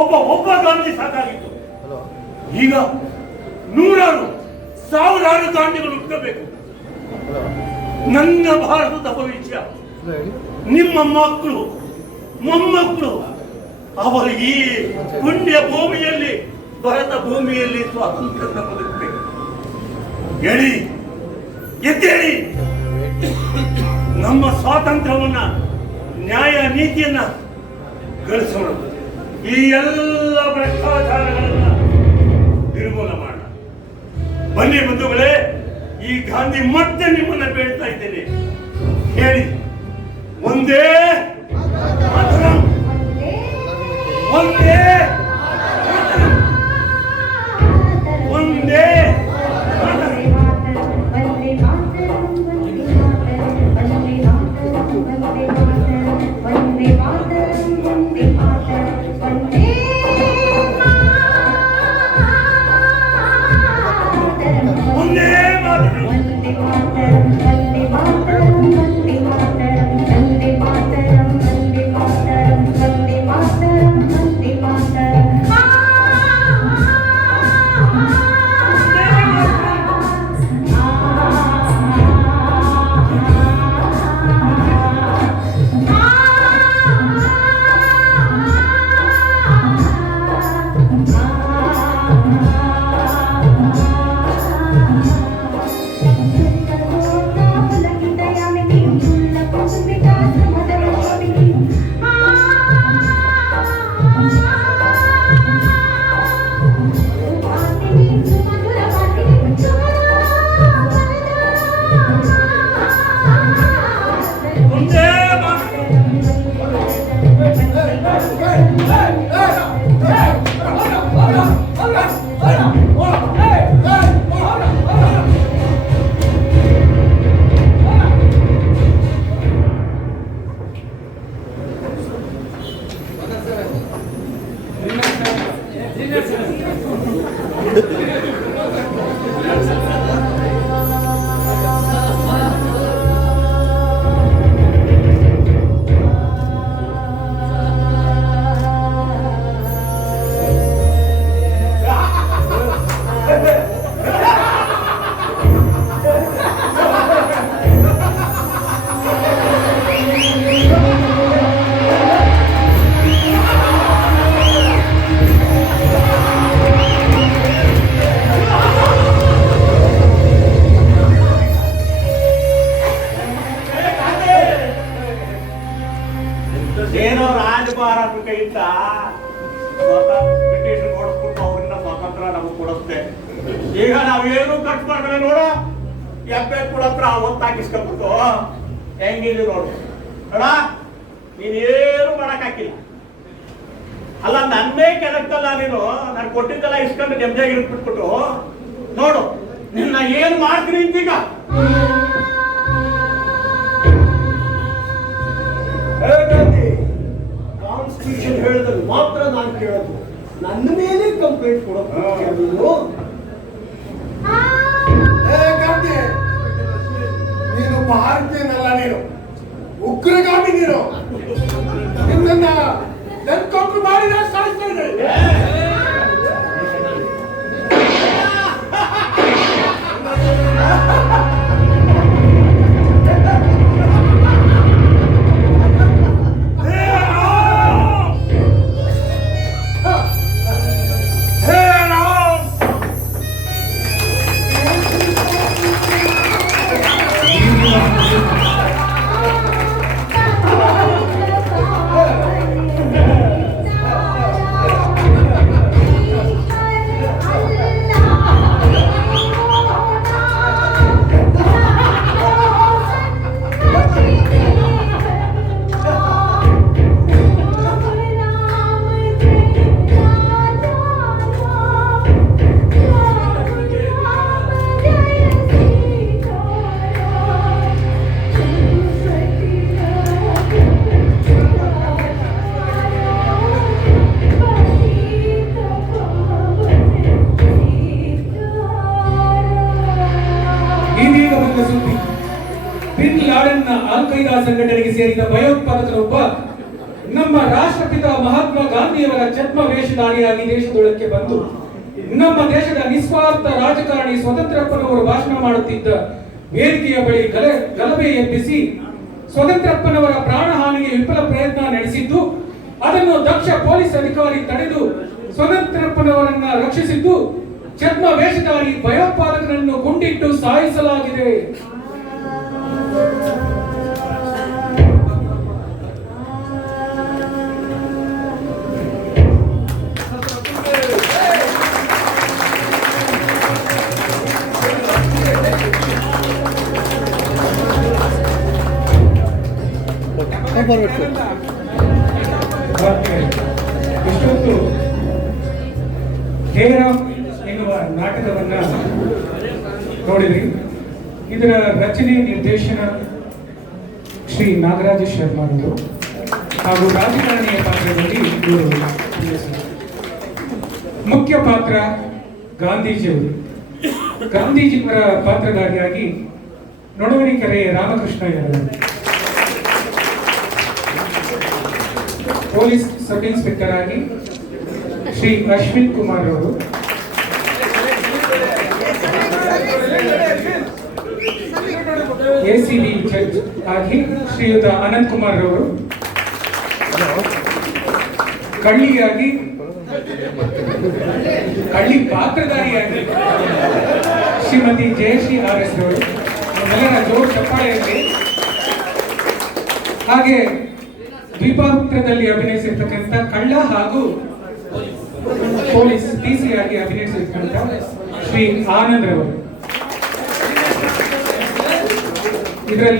ಒಬ್ಬ ಗಾಂಧಿ ಸಾಕಾಗಿತ್ತು. ಈಗ 100 ಸಾವಿರಾರು ದಾಂಡಿಗಳು ಹುಟ್ಟಬೇಕು. ನನ್ನ ಭಾರತದ ಭವಿಷ್ಯ ನಿಮ್ಮ ಮಕ್ಕಳು ಮೊಮ್ಮಕ್ಕಳು ಅವರು ಈ ಪುಣ್ಯ ಭೂಮಿಯಲ್ಲಿ ಭರತ ಭೂಮಿಯಲ್ಲಿ ಸ್ವಾತಂತ್ರ್ಯ ಬದುಕಬೇಕು. ಹೇಳಿ ಎದ್ದೇಳಿ, ನಮ್ಮ ಸ್ವಾತಂತ್ರ್ಯವನ್ನ ನ್ಯಾಯ ನೀತಿಯನ್ನ ಗಳಿಸೋಣ. ಈ ಎಲ್ಲ ಭ್ರಷ್ಟಾಚಾರಗಳನ್ನ ನಿರ್ಮೂಲ ಮಾಡೋಣ. ಬನ್ನಿ ಬಂಧುಗಳೇ, ಈ ಗಾಂಧಿ ಮತ್ತೆ ನಿಮ್ಮನ್ನ ಬೇಡ್ತಾ ಇದ್ದೇನೆ. ಹೇಳಿ ಒಂದೇ ಮಾತರಂ, ಒಂದೇ ಮಾತರಂ, ಒಂದೇ ಮಾತರಂ. ಏನೋ ರಾಜಭಾರತ ಕೈಯಿಂದ ಬ್ರಿಟಿಷ್ ಓಡಿಸ್ಬಿಟ್ಟು ಅವ್ರನ್ನ ಸ್ವಾತಂತ್ರ್ಯ ನಮಗೆ ಕೊಡುತ್ತೆ. ಈಗ ನಾವೇನು ಖರ್ಚು ಮಾಡ್ತಾರೆ ನೋಡ, ಎಪ್ಪೆ ಕೊಡತ್ರ ಒತ್ತಾಕಿಸ್ಕೊಂಡ್ಬಿಟ್ಟು ಹೆಂಗಿದ್ವಿ ನೋಡು ಅಣ್ಣ. ನೀನೇನು ಮಾಡಕ್ ಹಾಕಿಲ್ಲ ಅಲ್ಲ, ನನ್ನೇ ಕೆಳಕ್ಕಲ್ಲ ನೀನು. ನಾನು ಕೊಟ್ಟಿದ್ದೆಲ್ಲ ಇಸ್ಕೊಂಡು ನೆಮ್ಮದಿಯಾಗಿ ಇಟ್ಬಿಟ್ಬಿಟ್ಟು ನೋಡು ನಿನ್ನ ಏನು ಮಾಡ್ತೀನಿ ಅಂತೀಗ. ಕಾನ್ಸ್ಟಿಟ್ಯೂಷನ್ ಹೇಳಿದ್ರೆ ಮಾತ್ರ ನಾನು ಕೇಳೋದು, ನನ್ನ ಮೇಲೆ ಕಂಪ್ಲೇಂಟ್ ಕೊಡೋದು ನೀನು. ಗಾಂಧಿ, ನೀನು ಭಾರತೀಯನಲ್ಲ, ನೀನು ಉಗ್ರಗಾಮಿ. ನೀನು ನಿನ್ನನ್ನ ನೆನ್ಕೊಂಡ್ರು ಮಾಡಿ ನಾನು ಸಾಯಿಸ್ತಾ ಇದ್ದೇನೆ. ಬಿನ್ ಲಾಡೆನ್ನ ಅಲ್ ಖೈದಾ ಸಂಘಟನೆಗೆ ಸೇರಿದ ಭಯೋತ್ಪಾದಕರೊಬ್ಬ ನಮ್ಮ ರಾಷ್ಟ್ರಪಿತ ಮಹಾತ್ಮ ಗಾಂಧಿಯವರ ಛದ್ಮ ವೇಷಧಾರಿಯಾಗಿ ದೇಶದೊಳಕ್ಕೆ ಬಂದು ನಮ್ಮ ದೇಶದ ನಿಸ್ವಾರ್ಥ ರಾಜಕಾರಣಿ ಸ್ವತಂತ್ರಪ್ಪನವರು ಭಾಷಣ ಮಾಡುತ್ತಿದ್ದ ವೇದಿಕೆಯ ಬಳಿ ಗಲಭೆ ಎಬ್ಬಿಸಿ ಸ್ವತಂತ್ರಪ್ಪನವರ ಪ್ರಾಣಹಾನಿಗೆ ವಿಫಲ ಪ್ರಯತ್ನ ನಡೆಸಿದ್ದು, ಅದನ್ನು ದಕ್ಷ ಪೊಲೀಸ್ ಅಧಿಕಾರಿ ತಡೆದು ಸ್ವತಂತ್ರಪ್ಪನವರನ್ನ ರಕ್ಷಿಸಿದ್ದು, ಛದ್ಮ ವೇಷಧಾರಿ ಭಯೋತ್ಪಾದಕರನ್ನು ಗುಂಡಿಟ್ಟು ಸಾಯಿಸಲಾಗಿದೆ. ಇಷ್ಟೊತ್ತು ಜಯರಾಮ್ ಎನ್ನುವ ನಾಟಕವನ್ನ ನೋಡಿದ್ರಿ. ಇದರ ರಚನೆ ನಿರ್ದೇಶನ ಶ್ರೀ ನಾಗರಾಜ ಶರ್ಮಾರವರು ಹಾಗೂ ರಾಜಕಾರಣಿಯ ಪಾತ್ರದಲ್ಲಿ ಇವರು. ಮುಖ್ಯ ಪಾತ್ರ ಗಾಂಧೀಜಿಯವರು. ಗಾಂಧೀಜಿಯವರ ಪಾತ್ರಧಾರಿಯಾಗಿ ನೊಣವಣಿಕೆರೆ ರಾಮಕೃಷ್ಣಯ್ಯರವರು. ಪೊಲೀಸ್ ಸಬ್ ಇನ್ಸ್ಪೆಕ್ಟರ್ ಆಗಿ ಶ್ರೀ ಅಶ್ವಿನ್ ಕುಮಾರ್ ಅವರು. ಎಸಿಬಿ ಜಡ್ಜ್ ಆಗಿ ಶ್ರೀಯುತ ಅನಂತ್ ಕುಮಾರ್ ಅವರು. ಕಳ್ಳಿಯಾಗಿ ಕಳ್ಳಿ ಪಾತ್ರಧಾರಿಯಾಗಿ ಶ್ರೀಮತಿ ಜಯಶ್ರೀ RS ಅವರು. ಎಲ್ಲರ ಜೋರು ಚಪ್ಪಾಳೆ ಇರಲಿ. ಹಾಗೆ ದ್ವಿಪಾತ್ರದಲ್ಲಿ ಅಭಿನಯಿಸಿರ್ತಕ್ಕಂಥ ಕಳ್ಳ ಹಾಗೂ ಪೊಲೀಸ್ DC ಆಗಿ ಅಭಿನಯಿಸಿರ್ತಕ್ಕಂಥ ಶ್ರೀ ಆನಂದ್ ಅವರು. ಇದರಲ್ಲಿ